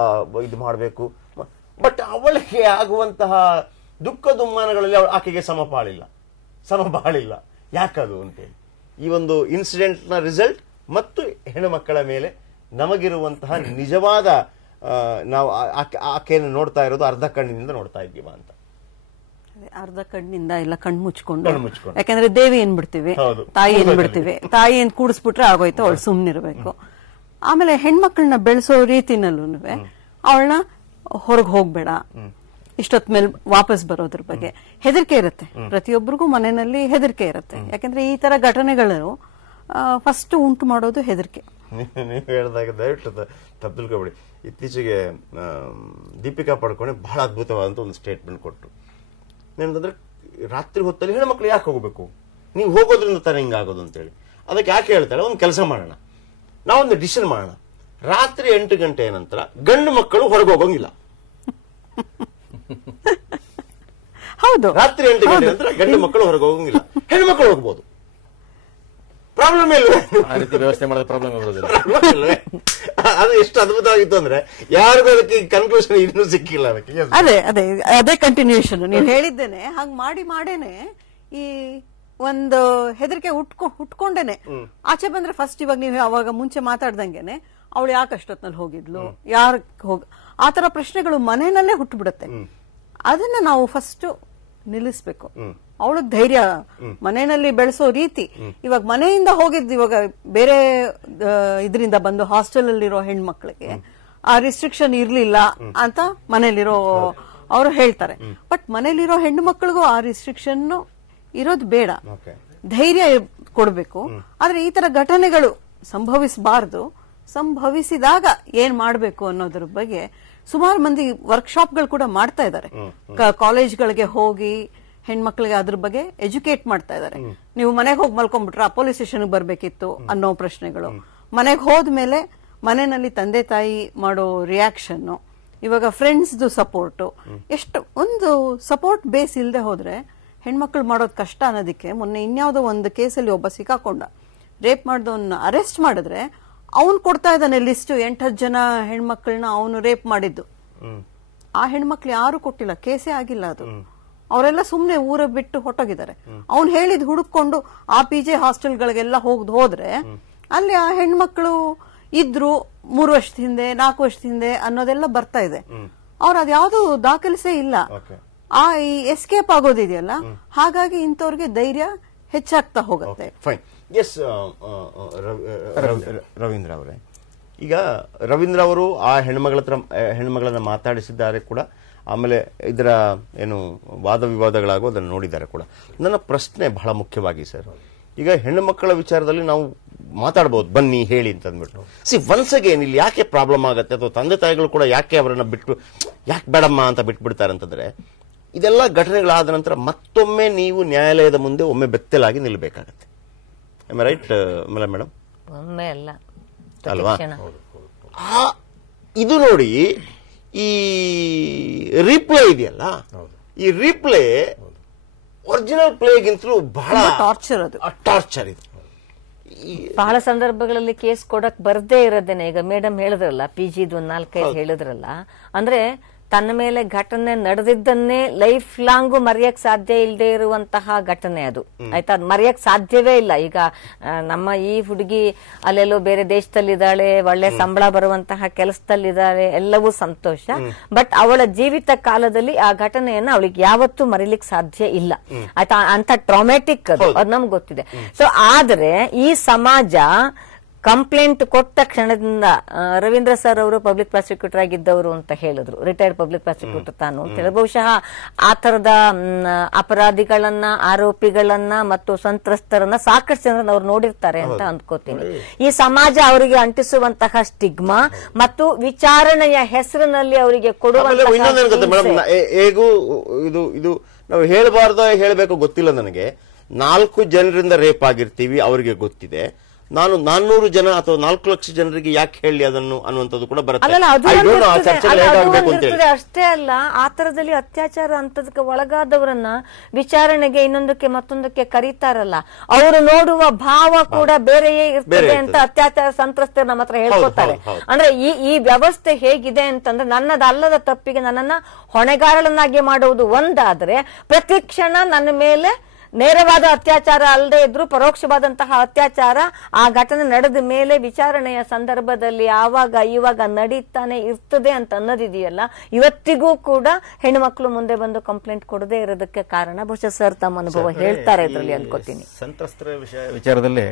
ಇದು ಮಾಡಬೇಕು. ಬಟ್ ಅವಳಿಗೆ ಆಗುವಂತಹ ದುಃಖ ದುಮ್ಮಾನಗಳಲ್ಲಿ ಆಕೆಗೆ ಸಮಬಾಳಿಲ್ಲ. ಯಾಕದು ಅಂತೇಳಿ ಈ ಒಂದು ಇನ್ಸಿಡೆಂಟ್ ನ ರಿಸಲ್ಟ್ ಮತ್ತು ಹೆಣ್ಣು ಮಕ್ಕಳ ಮೇಲೆ ನಮಗಿರುವಂತಹ ನಿಜವಾದ ನಾವು ಆಕೆಯನ್ನು ನೋಡ್ತಾ ಇರೋದು ಅರ್ಧ ಕಣ್ಣಿನಿಂದ ನೋಡ್ತಾ ಇದ್ದೀವ ಅಂತ. ಅರ್ಧ ಕಣ್ಣಿಂದ ಇಲ್ಲ, ಕಣ್ಣು ಮುಚ್ಕೊಂಡು. ಯಾಕಂದ್ರೆ ದೇವಿ ಏನ್ಬಿಡ್ತೀವಿ, ತಾಯಿ ಏನ್ಬಿಡ್ತೀವಿ, ತಾಯಿ ಏನ್ ಕೂಡಿಸ್ಬಿಟ್ರೆ ಆಗೋಯ್ತು, ಅವಳು ಸುಮ್ನಿರ್ಬೇಕು. ಆಮೇಲೆ ಹೆಣ್ಮಕ್ಳನ್ನ ಬೆಳೆಸೋ ರೀತಿನಲ್ಲೂ ಅವಳನ್ನ ಹೊರಗೆ ಹೋಗ್ಬೇಡ, ಇಷ್ಟೊತ್ ಮೇಲೆ ವಾಪಸ್ ಬರೋದ್ರ ಬಗ್ಗೆ ಹೆದರಿಕೆ ಇರುತ್ತೆ. ಪ್ರತಿಯೊಬ್ಬರಿಗೂ ಮನೆಯಲ್ಲಿ ಹೆದರಿಕೆ ಇರುತ್ತೆ. ಯಾಕಂದ್ರೆ ಈ ತರ ಘಟನೆಗಳು ಫಸ್ಟ್ ಉಂಟು ಮಾಡೋದು ಹೆದರಿಕೆ. ನೀವು ಹೇಳಿದಾಗ ದಯವಿಟ್ಟು ತಪ್ಪು ತಿಳ್ಕೊಬೇಡಿ. ಇತ್ತೀಚೆಗೆ ದೀಪಿಕಾ ಪಡ್ಕೊಂಡೆ ಬಹಳ ಅದ್ಭುತವಾದಂತ ಒಂದು ಸ್ಟೇಟ್ಮೆಂಟ್ ಕೊಟ್ಟರು. ಏನಂತಂದ್ರೆ ರಾತ್ರಿ ಹೊತ್ತಲ್ಲಿ ಹೆಣ್ಮಕ್ಳು ಯಾಕೆ ಹೋಗ್ಬೇಕು, ನೀವು ಹೋಗೋದ್ರಿಂದ ತಾನೇ ಹಿಂಗಾಗೋದು ಅಂತೇಳಿ. ಅದಕ್ಕೆ ಯಾಕೆ ಹೇಳ್ತಾಳೆ, ಒಂದು ಕೆಲಸ ಮಾಡೋಣ, ನಾವೊಂದು ಡಿಸಿಷನ್ ಮಾಡೋಣ, ರಾತ್ರಿ 8 ಗಂಟೆಯ ನಂತರ ಗಂಡು ಮಕ್ಕಳು ಹೊರಗೆ ಹೋಗೋಂಗಿಲ್ಲ. ಹೌದು, ರಾತ್ರಿ 8 ಗಂಟೆ ನಂತರ ಗಂಡು ಮಕ್ಕಳು ಹೊರಗೆ ಹೋಗಂಗಿಲ್ಲ, ಹೆಣ್ಣು ಮಕ್ಕಳು ಹೋಗ್ಬೋದು. ಪ್ರಾಬ್ಲಮ್ ಇಲ್ವೇ? ಆ ರೀತಿ ವ್ಯವಸ್ಥೆ ಮಾಡೋದು ಪ್ರಾಬ್ಲಮ್ ಇರೋದಿಲ್ಲ. ಅದು ಎಷ್ಟು ಅದ್ಭುತವಾಗಿತ್ತು ಅಂದ್ರೆ ಯಾರಿಗೂ ಅದಕ್ಕೆ ಕನ್ಕ್ಲೂಷನ್ ಇನ್ನೂ ಸಿಕ್ಕಿಲ್ಲ. ಅದಕ್ಕೆ ಅದೇ ಕಂಟಿನ್ಯೂಷನ್ ನೀವು ಹೇಳಿದ್ದೇನೆ. ಹಂಗ್ ಮಾಡೇನೆ ಈ ಒಂದು ಹೆದರಿಕೆ ಹುಟ್ಕೊಂಡೇನೆ ಆಚೆ ಬಂದ್ರೆ ಫಸ್ಟ್ ಇವಾಗ ನೀವು ಅವಾಗ ಮುಂಚೆ ಮಾತಾಡ್ದಂಗೆನೆ ಅವಳು ಯಾಕೆ ಅಷ್ಟೊತ್ನಲ್ಲಿ ಹೋಗಿದ್ಲು, ಆತರ ಪ್ರಶ್ನೆಗಳು ಮನೆಯಲ್ಲೇ ಹುಟ್ಟುಬಿಡುತ್ತೆ. ಅದನ್ನ ನಾವು ಫಸ್ಟ್ ನಿಲ್ಲಿಸ್ಬೇಕು. ಅವಳಗ್ ಧೈರ್ಯ ಮನೆಯಲ್ಲಿ ಬೆಳೆಸೋ ರೀತಿ. ಇವಾಗ ಮನೆಯಿಂದ ಹೋಗಿದ್ದು ಇವಾಗ ಬೇರೆ ಇದರಿಂದ ಬಂದು ಹಾಸ್ಟೆಲ್ ಅಲ್ಲಿರೋ ಹೆಣ್ಮಕ್ಳಿಗೆ ಆ ರಿಸ್ಟ್ರಿಕ್ಷನ್ ಇರ್ಲಿಲ್ಲ ಅಂತ ಮನೇಲಿರೋ ಅವರು ಹೇಳ್ತಾರೆ. ಬಟ್ ಮನೇಲಿರೋ ಹೆಣ್ಣು ಮಕ್ಕಳಿಗೂ ಆ ರಿಸ್ಟ್ರಿಕ್ಷನ್ ಇರೋದು ಬೇಡ, ಧೈರ್ಯ ಕೊಡ್ಬೇಕು. ಆದ್ರೆ ಈ ತರ ಘಟನೆಗಳು ಸಂಭವಿಸಬಾರದು. ಸಂಭವಿಸಿದಾಗ ಏನ್ ಮಾಡ್ಬೇಕು ಅನ್ನೋದ್ರ ಬಗ್ಗೆ ಸುಮಾರು ಮಂದಿ ವರ್ಕ್ಶಾಪ್ಗಳು ಕೂಡ ಮಾಡ್ತಾ ಇದ್ದಾರೆ. ಕಾಲೇಜ್ಗಳಿಗೆ ಹೋಗಿ ಹೆಣ್ಮಕ್ಳಿಗೆ ಅದ್ರ ಬಗ್ಗೆ ಎಜುಕೇಟ್ ಮಾಡ್ತಾ ಇದ್ದಾರೆ. ನೀವು ಮನೆಗೆ ಹೋಗಿ ಮಲ್ಕೊಂಡ್ಬಿಟ್ರ ಪೊಲೀಸ್ ಸ್ಟೇಷನ್ ಬರ್ಬೇಕಿತ್ತು ಅನ್ನೋ ಪ್ರಶ್ನೆಗಳು, ಮನೆಗೆ ಹೋದ್ಮೇಲೆ ಮನೆಯಲ್ಲಿ ತಂದೆ ತಾಯಿ ಮಾಡೋ ರಿಯಾಕ್ಷನ್, ಇವಾಗ ಫ್ರೆಂಡ್ಸ್ ಸಪೋರ್ಟ್, ಎಷ್ಟು ಒಂದು ಸಪೋರ್ಟ್ ಬೇಸ್ ಇಲ್ಲದೆ ಹೋದ್ರೆ ಹೆಣ್ಮಕ್ಳು ಮಾಡೋದು ಕಷ್ಟ ಅನ್ನೋದಕ್ಕೆ ಮೊನ್ನೆ ಇನ್ಯಾವುದೋ ಒಂದು ಕೇಸಲ್ಲಿ ಒಬ್ಬ ಸಿಕ್ಕಾಕೊಂಡ. ರೇಪ್ ಮಾಡಿದವನ್ನ ಅರೆಸ್ಟ್ ಮಾಡಿದ್ರೆ ಅವನು ಕೊಡ್ತಾ ಇದ್ದಾನೆ ಲಿಸ್ಟ್ 8-10 ಜನ ಹೆಣ್ಮಕ್ಳನ್ನ ಅವನು ರೇಪ್ ಮಾಡಿದ್ದು. ಆ ಹೆಣ್ಮಕ್ಳು ಯಾರು ಕೊಟ್ಟಿಲ್ಲ, ಕೇಸೇ ಆಗಿಲ್ಲ ಅದು. ಅವರೆಲ್ಲ ಸುಮ್ನೆ ಊರ ಬಿಟ್ಟು ಹೊಟ್ಟೋಗಿದ್ದಾರೆ. ಅವ್ನು ಹೇಳಿದ್ ಹುಡುಕೊಂಡು ಆ PG ಹಾಸ್ಟೆಲ್ಗಳಿಗೆಲ್ಲ ಹೋದ್ರೆ ಅಲ್ಲಿ ಆ ಹೆಣ್ಮಕ್ಳು ಇದ್ರು 3 ವರ್ಷದ ಹಿಂದೆ 4 ವರ್ಷದ ಹಿಂದೆ ಅನ್ನೋದೆಲ್ಲ ಬರ್ತಾ ಇದೆ. ಅವ್ರು ಅದ್ಯಾವುದು ದಾಖಲಿಸೇ ಇಲ್ಲ. ಈ ಎಸ್ಕೇಪ್ ಆಗೋದಿದೆಯಲ್ಲ, ಹಾಗಾಗಿ ಇಂಥವ್ರಿಗೆ ಧೈರ್ಯ ಹೆಚ್ಚಾಗ್ತಾ ಹೋಗುತ್ತೆ. ಫೈನ್. ಎಸ್, ರವೀಂದ್ರ ಅವರೇ, ಈಗ ರವೀಂದ್ರ ಅವರು ಆ ಹೆಣ್ಮಗಳನ್ನ ಮಾತಾಡಿಸಿದ್ದಾರೆ ಕೂಡ, ಆಮೇಲೆ ಇದರ ಏನು ವಾದ ವಿವಾದಗಳಾಗೋ ಅದನ್ನು ನೋಡಿದ್ದಾರೆ ಕೂಡ. ನನ್ನ ಪ್ರಶ್ನೆ ಬಹಳ ಮುಖ್ಯವಾಗಿ ಸರ್, ಈಗ ಹೆಣ್ಣು ಮಕ್ಕಳ ವಿಚಾರದಲ್ಲಿ ನಾವು ಮಾತಾಡಬಹುದು, ಬನ್ನಿ ಹೇಳಿ ಅಂತ ಅಂದ್ಬಿಟ್ಟು. ಒನ್ಸ್ ಅಗೇನ್ ಇಲ್ಲಿ ಯಾಕೆ ಪ್ರಾಬ್ಲಮ್ ಆಗುತ್ತೆ, ಅಥವಾ ತಂದೆ ತಾಯಿಗಳು ಕೂಡ ಯಾಕೆ ಅವರನ್ನ ಬಿಟ್ಟು ಯಾಕೆ ಬೇಡಮ್ಮ ಅಂತ ಬಿಟ್ಬಿಡ್ತಾರೆ ಅಂತಂದ್ರೆ, ಇದೆಲ್ಲ ಘಟನೆಗಳಾದ ನಂತರ ಮತ್ತೊಮ್ಮೆ ನೀವು ನ್ಯಾಯಾಲಯದ ಮುಂದೆ ಒಮ್ಮೆ ಬೆತ್ತಲಾಗಿ ನಿಲ್ಲಬೇಕಾಗತ್ತೆ. Right madam? ಒಮ್ಮೆ ಅಲ್ಲ ಅಲ್ವಾ? ಇದು ನೋಡಿ, ಈ ರೀಪ್ಲೇ ಇದೆಯಲ್ಲ, ಈ ರೀಪ್ಲೇ ಒರಿಜಿನಲ್ ಪ್ಲೇಗಿಂತಲೂ ಬಹಳ ಟಾರ್ಚರ್ ಇದು. ಬಹಳ ಸಂದರ್ಭಗಳಲ್ಲಿ ಕೇಸ್ ಕೊಡಕ್ ಬರ್ದೇ ಇರೋದೇನೆ. ಈಗ ಮೇಡಮ್ ಹೇಳಿದ್ರಲ್ಲ, PGದು 4-5 ಹೇಳಿದ್ರಲ್ಲ, ಅಂದ್ರೆ ತನ್ನ ಮೇಲೆ ಘಟನೆ ನಡೆದಿದ್ದನ್ನೇ ಲೈಫ್ ಲಾಂಗು ಮರೆಯಕ್ ಸಾಧ್ಯ ಇಲ್ಲದೆ ಇರುವಂತಹ ಘಟನೆ ಅದು. ಆಯ್ತಾ, ಅದು ಮರೆಯಕ್ ಸಾಧ್ಯವೇ ಇಲ್ಲ. ಈಗ ನಮ್ಮ ಈ ಹುಡುಗಿ ಅಲ್ಲೆಲ್ಲೋ ಬೇರೆ ದೇಶದಲ್ಲಿದ್ದಾಳೆ, ಒಳ್ಳೆ ಸಂಬಳ ಬರುವಂತಹ ಕೆಲಸದಲ್ಲಿದ್ದಾಳೆ, ಎಲ್ಲವೂ ಸಂತೋಷ. ಬಟ್ ಅವಳ ಜೀವಿತ ಕಾಲದಲ್ಲಿ ಆ ಘಟನೆಯನ್ನ ಅವಳಿಗೆ ಯಾವತ್ತೂ ಮರೀಲಿಕ್ಕೆ ಸಾಧ್ಯ ಇಲ್ಲ. ಆಯ್ತಾ, ಅಂತ ಟ್ರಾಮೆಟಿಕ್ ಅದು ನಮ್ಗೆ ಗೊತ್ತಿದೆ. ಸೊ ಆದ್ರೆ ಈ ಸಮಾಜ ಕಂಪ್ಲೇಂಟ್ ಕೊಟ್ಟ ಕ್ಷಣದಿಂದ, ರವೀಂದ್ರ ಸರ್ ಅವರು ಪಬ್ಲಿಕ್ ಪ್ರಾಸಿಕ್ಯೂಟರ್ ಆಗಿದ್ದವರು ಅಂತ ಹೇಳಿದ್ರು, ರಿಟೈರ್ಡ್ ಪಬ್ಲಿಕ್ ಪ್ರಾಸಿಕ್ಯೂಟರ್ ತಾನು ಅಂತ ಹೇಳಿ. ಬಹುಶಃ ಆ ತರದ ಅಪರಾಧಿಗಳನ್ನ, ಆರೋಪಿಗಳನ್ನ ಮತ್ತು ಸಂತ್ರಸ್ತರನ್ನ ಸಾಕಷ್ಟು ಜನರನ್ನ ಅವ್ರು ನೋಡಿರ್ತಾರೆ ಅಂತ ಅಂದ್ಕೋತೀನಿ. ಈ ಸಮಾಜ ಅವರಿಗೆ ಅಂಟಿಸುವಂತಹ ಸ್ಟಿಗ್ಮಾ ಮತ್ತು ವಿಚಾರಣೆಯ ಹೆಸರಿನಲ್ಲಿ ಅವರಿಗೆ ಕೊಡುವಂತಹ, ಇದು ನಾವು ಹೇಳಬಾರ್ದ ಹೇಳಬೇಕು ಗೊತ್ತಿಲ್ಲ ನನಗೆ. 4 ಜನರಿಂದ ರೇಪ್ ಆಗಿರ್ತೀವಿ, ಅವರಿಗೆ ಗೊತ್ತಿದೆ. ನಾನು 400 ಜನ ಅಥವಾ 4 ಲಕ್ಷ ಜನರಿಗೆ ಯಾಕೆ ಹೇಳಿ ಅದನ್ನು ಅನ್ನುವಂಥದ್ದು ಕೂಡ ಬರುತ್ತೆ. ಅಷ್ಟೇ ಅಲ್ಲ, ಆ ತರದಲ್ಲಿ ಅತ್ಯಾಚಾರ ಅಂತದಕ್ಕೆ ಒಳಗಾದವರನ್ನ ವಿಚಾರಣೆಗೆ ಇನ್ನೊಂದಕ್ಕೆ ಮತ್ತೊಂದಕ್ಕೆ ಕರೀತಾರಲ್ಲ, ಅವರು ನೋಡುವ ಭಾವ ಕೂಡ ಬೇರೆಯೇ ಇರ್ತದೆ ಅಂತ ಅತ್ಯಾಚಾರ ಸಂತ್ರಸ್ತರು ನಮ್ಮ ಹತ್ರ ಹೇಳ್ಕೊತಾರೆ. ಅಂದ್ರೆ ಈ ವ್ಯವಸ್ಥೆ ಹೇಗಿದೆ ಅಂತಂದ್ರೆ, ನನ್ನದಲ್ಲದ ತಪ್ಪಿಗೆ ನನ್ನನ್ನ ಹೊಣೆಗಾರಳನ್ನಾಗಿ ಮಾಡುವುದು ಒಂದಾದ್ರೆ, ಪ್ರತಿ ಕ್ಷಣ ನನ್ನ ಮೇಲೆ ನೇರವಾದ ಅತ್ಯಾಚಾರ ಅಲ್ಲದೆ ಇದ್ರು ಪರೋಕ್ಷವಾದಂತಹ ಅತ್ಯಾಚಾರ ಆ ಘಟನೆ ನಡೆದ ಮೇಲೆ ವಿಚಾರಣೆಯ ಸಂದರ್ಭದಲ್ಲಿ ಆವಾಗ ಇವಾಗ ನಡೀತಾನೆ ಇರ್ತದೆ ಅಂತ ಅನ್ನೋದಿದೆಯಲ್ಲ, ಇವತ್ತಿಗೂ ಕೂಡ ಹೆಣ್ಮಕ್ಳು ಮುಂದೆ ಬಂದು ಕಂಪ್ಲೇಂಟ್ ಕೊಡದೇ ಇರೋದಕ್ಕೆ ಕಾರಣ ಬಹುಶಃ ಸರ್ ತಮ್ಮ ಅನುಭವ ಹೇಳ್ತಾರೆ ಇದರಲ್ಲಿ ಅನ್ಕೋತೀನಿ. ಸಂತ್ರಸ್ತರ ವಿಚಾರದಲ್ಲಿ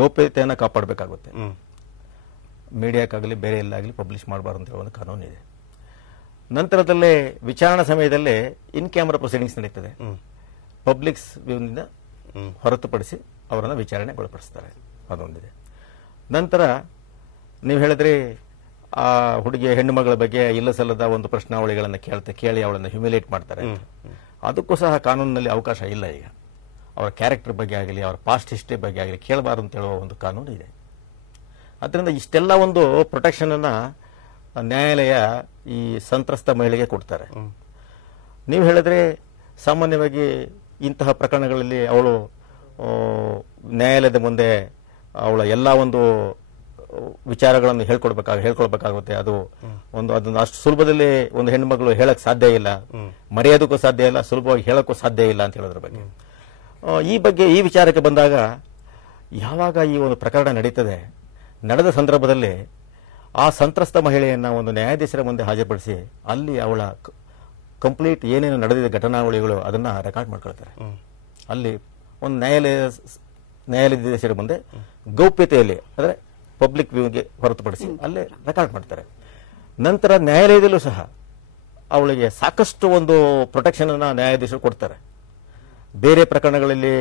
ಗೌಪ್ಯತೆಯನ್ನು ಕಾಪಾಡಬೇಕಾಗುತ್ತೆ. ಮೀಡಿಯಾಕ್ಕಾಗಲಿ ಬೇರೆ ಎಲ್ಲಾಗಲಿ ಪಬ್ಲಿಷ್ ಮಾಡಬಾರ್ದು ಅಂತ ಒಂದು ಕಾನೂನು ಇದೆ. ನಂತರದಲ್ಲೇ ವಿಚಾರಣಾ ಸಮಯದಲ್ಲೇ ಇನ್ ಕ್ಯಾಮರಾ ಪ್ರೊಸೀಡಿಂಗ್ಸ್ ನಡೀತದೆ. ಪಬ್ಲಿಕ್ಸ್ ವ್ಯೂನಿಂದ ಹೊರತುಪಡಿಸಿ ಅವರನ್ನು ವಿಚಾರಣೆಗೊಳಪಡಿಸ್ತಾರೆ, ಅದೊಂದಿದೆ. ನಂತರ ನೀವು ಹೇಳಿದ್ರಿ ಆ ಹುಡುಗಿಯ ಹೆಣ್ಣು ಮಗಳ ಬಗ್ಗೆ ಇಲ್ಲ ಸಲ್ಲದ ಒಂದು ಪ್ರಶ್ನಾವಳಿಗಳನ್ನು ಕೇಳಿ ಅವಳನ್ನು ಹ್ಯೂಮಿಲೇಟ್ ಮಾಡ್ತಾರೆ. ಅದಕ್ಕೂ ಸಹ ಕಾನೂನಿನಲ್ಲಿ ಅವಕಾಶ ಇಲ್ಲ. ಈಗ ಅವರ ಕ್ಯಾರೆಕ್ಟರ್ ಬಗ್ಗೆ ಆಗಲಿ, ಅವರ ಪಾಸ್ಟ್ ಹಿಸ್ಟ್ರಿ ಬಗ್ಗೆ ಆಗಲಿ ಕೇಳಬಾರದು ಅಂತ ಹೇಳುವ ಒಂದು ಕಾನೂನು ಇದೆ. ಅದರಿಂದ ಇಷ್ಟೆಲ್ಲ ಒಂದು ಪ್ರೊಟೆಕ್ಷನ್ ಅನ್ನ ನ್ಯಾಯಾಲಯ ಈ ಸಂತ್ರಸ್ತ ಮಹಿಳೆಗೆ ಕೊಡ್ತಾರೆ. ನೀವು ಹೇಳಿದ್ರೆ ಸಾಮಾನ್ಯವಾಗಿ ಇಂತಹ ಪ್ರಕರಣಗಳಲ್ಲಿ ಅವಳು ನ್ಯಾಯಾಲಯದ ಮುಂದೆ ಅವಳ ಎಲ್ಲ ಒಂದು ವಿಚಾರಗಳನ್ನು ಹೇಳ್ಕೊಳ್ಬೇಕಾಗುತ್ತೆ. ಅದನ್ನು ಅಷ್ಟು ಸುಲಭದಲ್ಲಿ ಒಂದು ಹೆಣ್ಣು ಮಗಳು ಹೇಳಕ್ ಸಾಧ್ಯ ಇಲ್ಲ, ಮರೆಯೋದಕ್ಕೂ ಸಾಧ್ಯ ಇಲ್ಲ, ಸುಲಭವಾಗಿ ಹೇಳಕ್ಕೂ ಸಾಧ್ಯ ಇಲ್ಲ ಅಂತ ಹೇಳೋದ್ರ ಬಗ್ಗೆ ಈ ವಿಚಾರಕ್ಕೆ ಬಂದಾಗ, ಯಾವಾಗ ಈ ಒಂದು ಪ್ರಕರಣ ನಡೀತದೆ, ನಡೆದ ಸಂದರ್ಭದಲ್ಲಿ ಆ ಸಂತ್ರಸ್ತ ಮಹಿಳೆಯನ್ನ ಒಂದು ನ್ಯಾಯಾಧೀಶರ ಮುಂದೆ ಹಾಜರುಪಡಿಸಿ ಅಲ್ಲಿ ಅವಳ ಕಂಪ್ಲೀಟ್ ಏನೇನು ನಡೆದಿದೆ ಘಟನಾವಳಿಗಳು ಅದನ್ನ ರೆಕಾರ್ಡ್ ಮಾಡ್ಕೊಳ್ತಾರೆ. ಅಲ್ಲಿ ಒಂದು ನ್ಯಾಯಾಧೀಶರ ಮುಂದೆ ಗೌಪ್ಯತೆಯಲ್ಲಿ, ಅಂದ್ರೆ ಪಬ್ಲಿಕ್ ವ್ಯೂಗೆ ಹೊರತುಪಡಿಸಿ ಅಲ್ಲೇ ರೆಕಾರ್ಡ್ ಮಾಡ್ತಾರೆ. ನಂತರ ನ್ಯಾಯಾಲಯದಲ್ಲೂ ಸಹ ಅವಳಿಗೆ ಸಾಕಷ್ಟು ಒಂದು ಪ್ರೊಟೆಕ್ಷನ್ ಅನ್ನ ನ್ಯಾಯಾಧೀಶರು ಕೊಡ್ತಾರೆ. ಬೇರೆ ಪ್ರಕರಣಗಳಲ್ಲಿ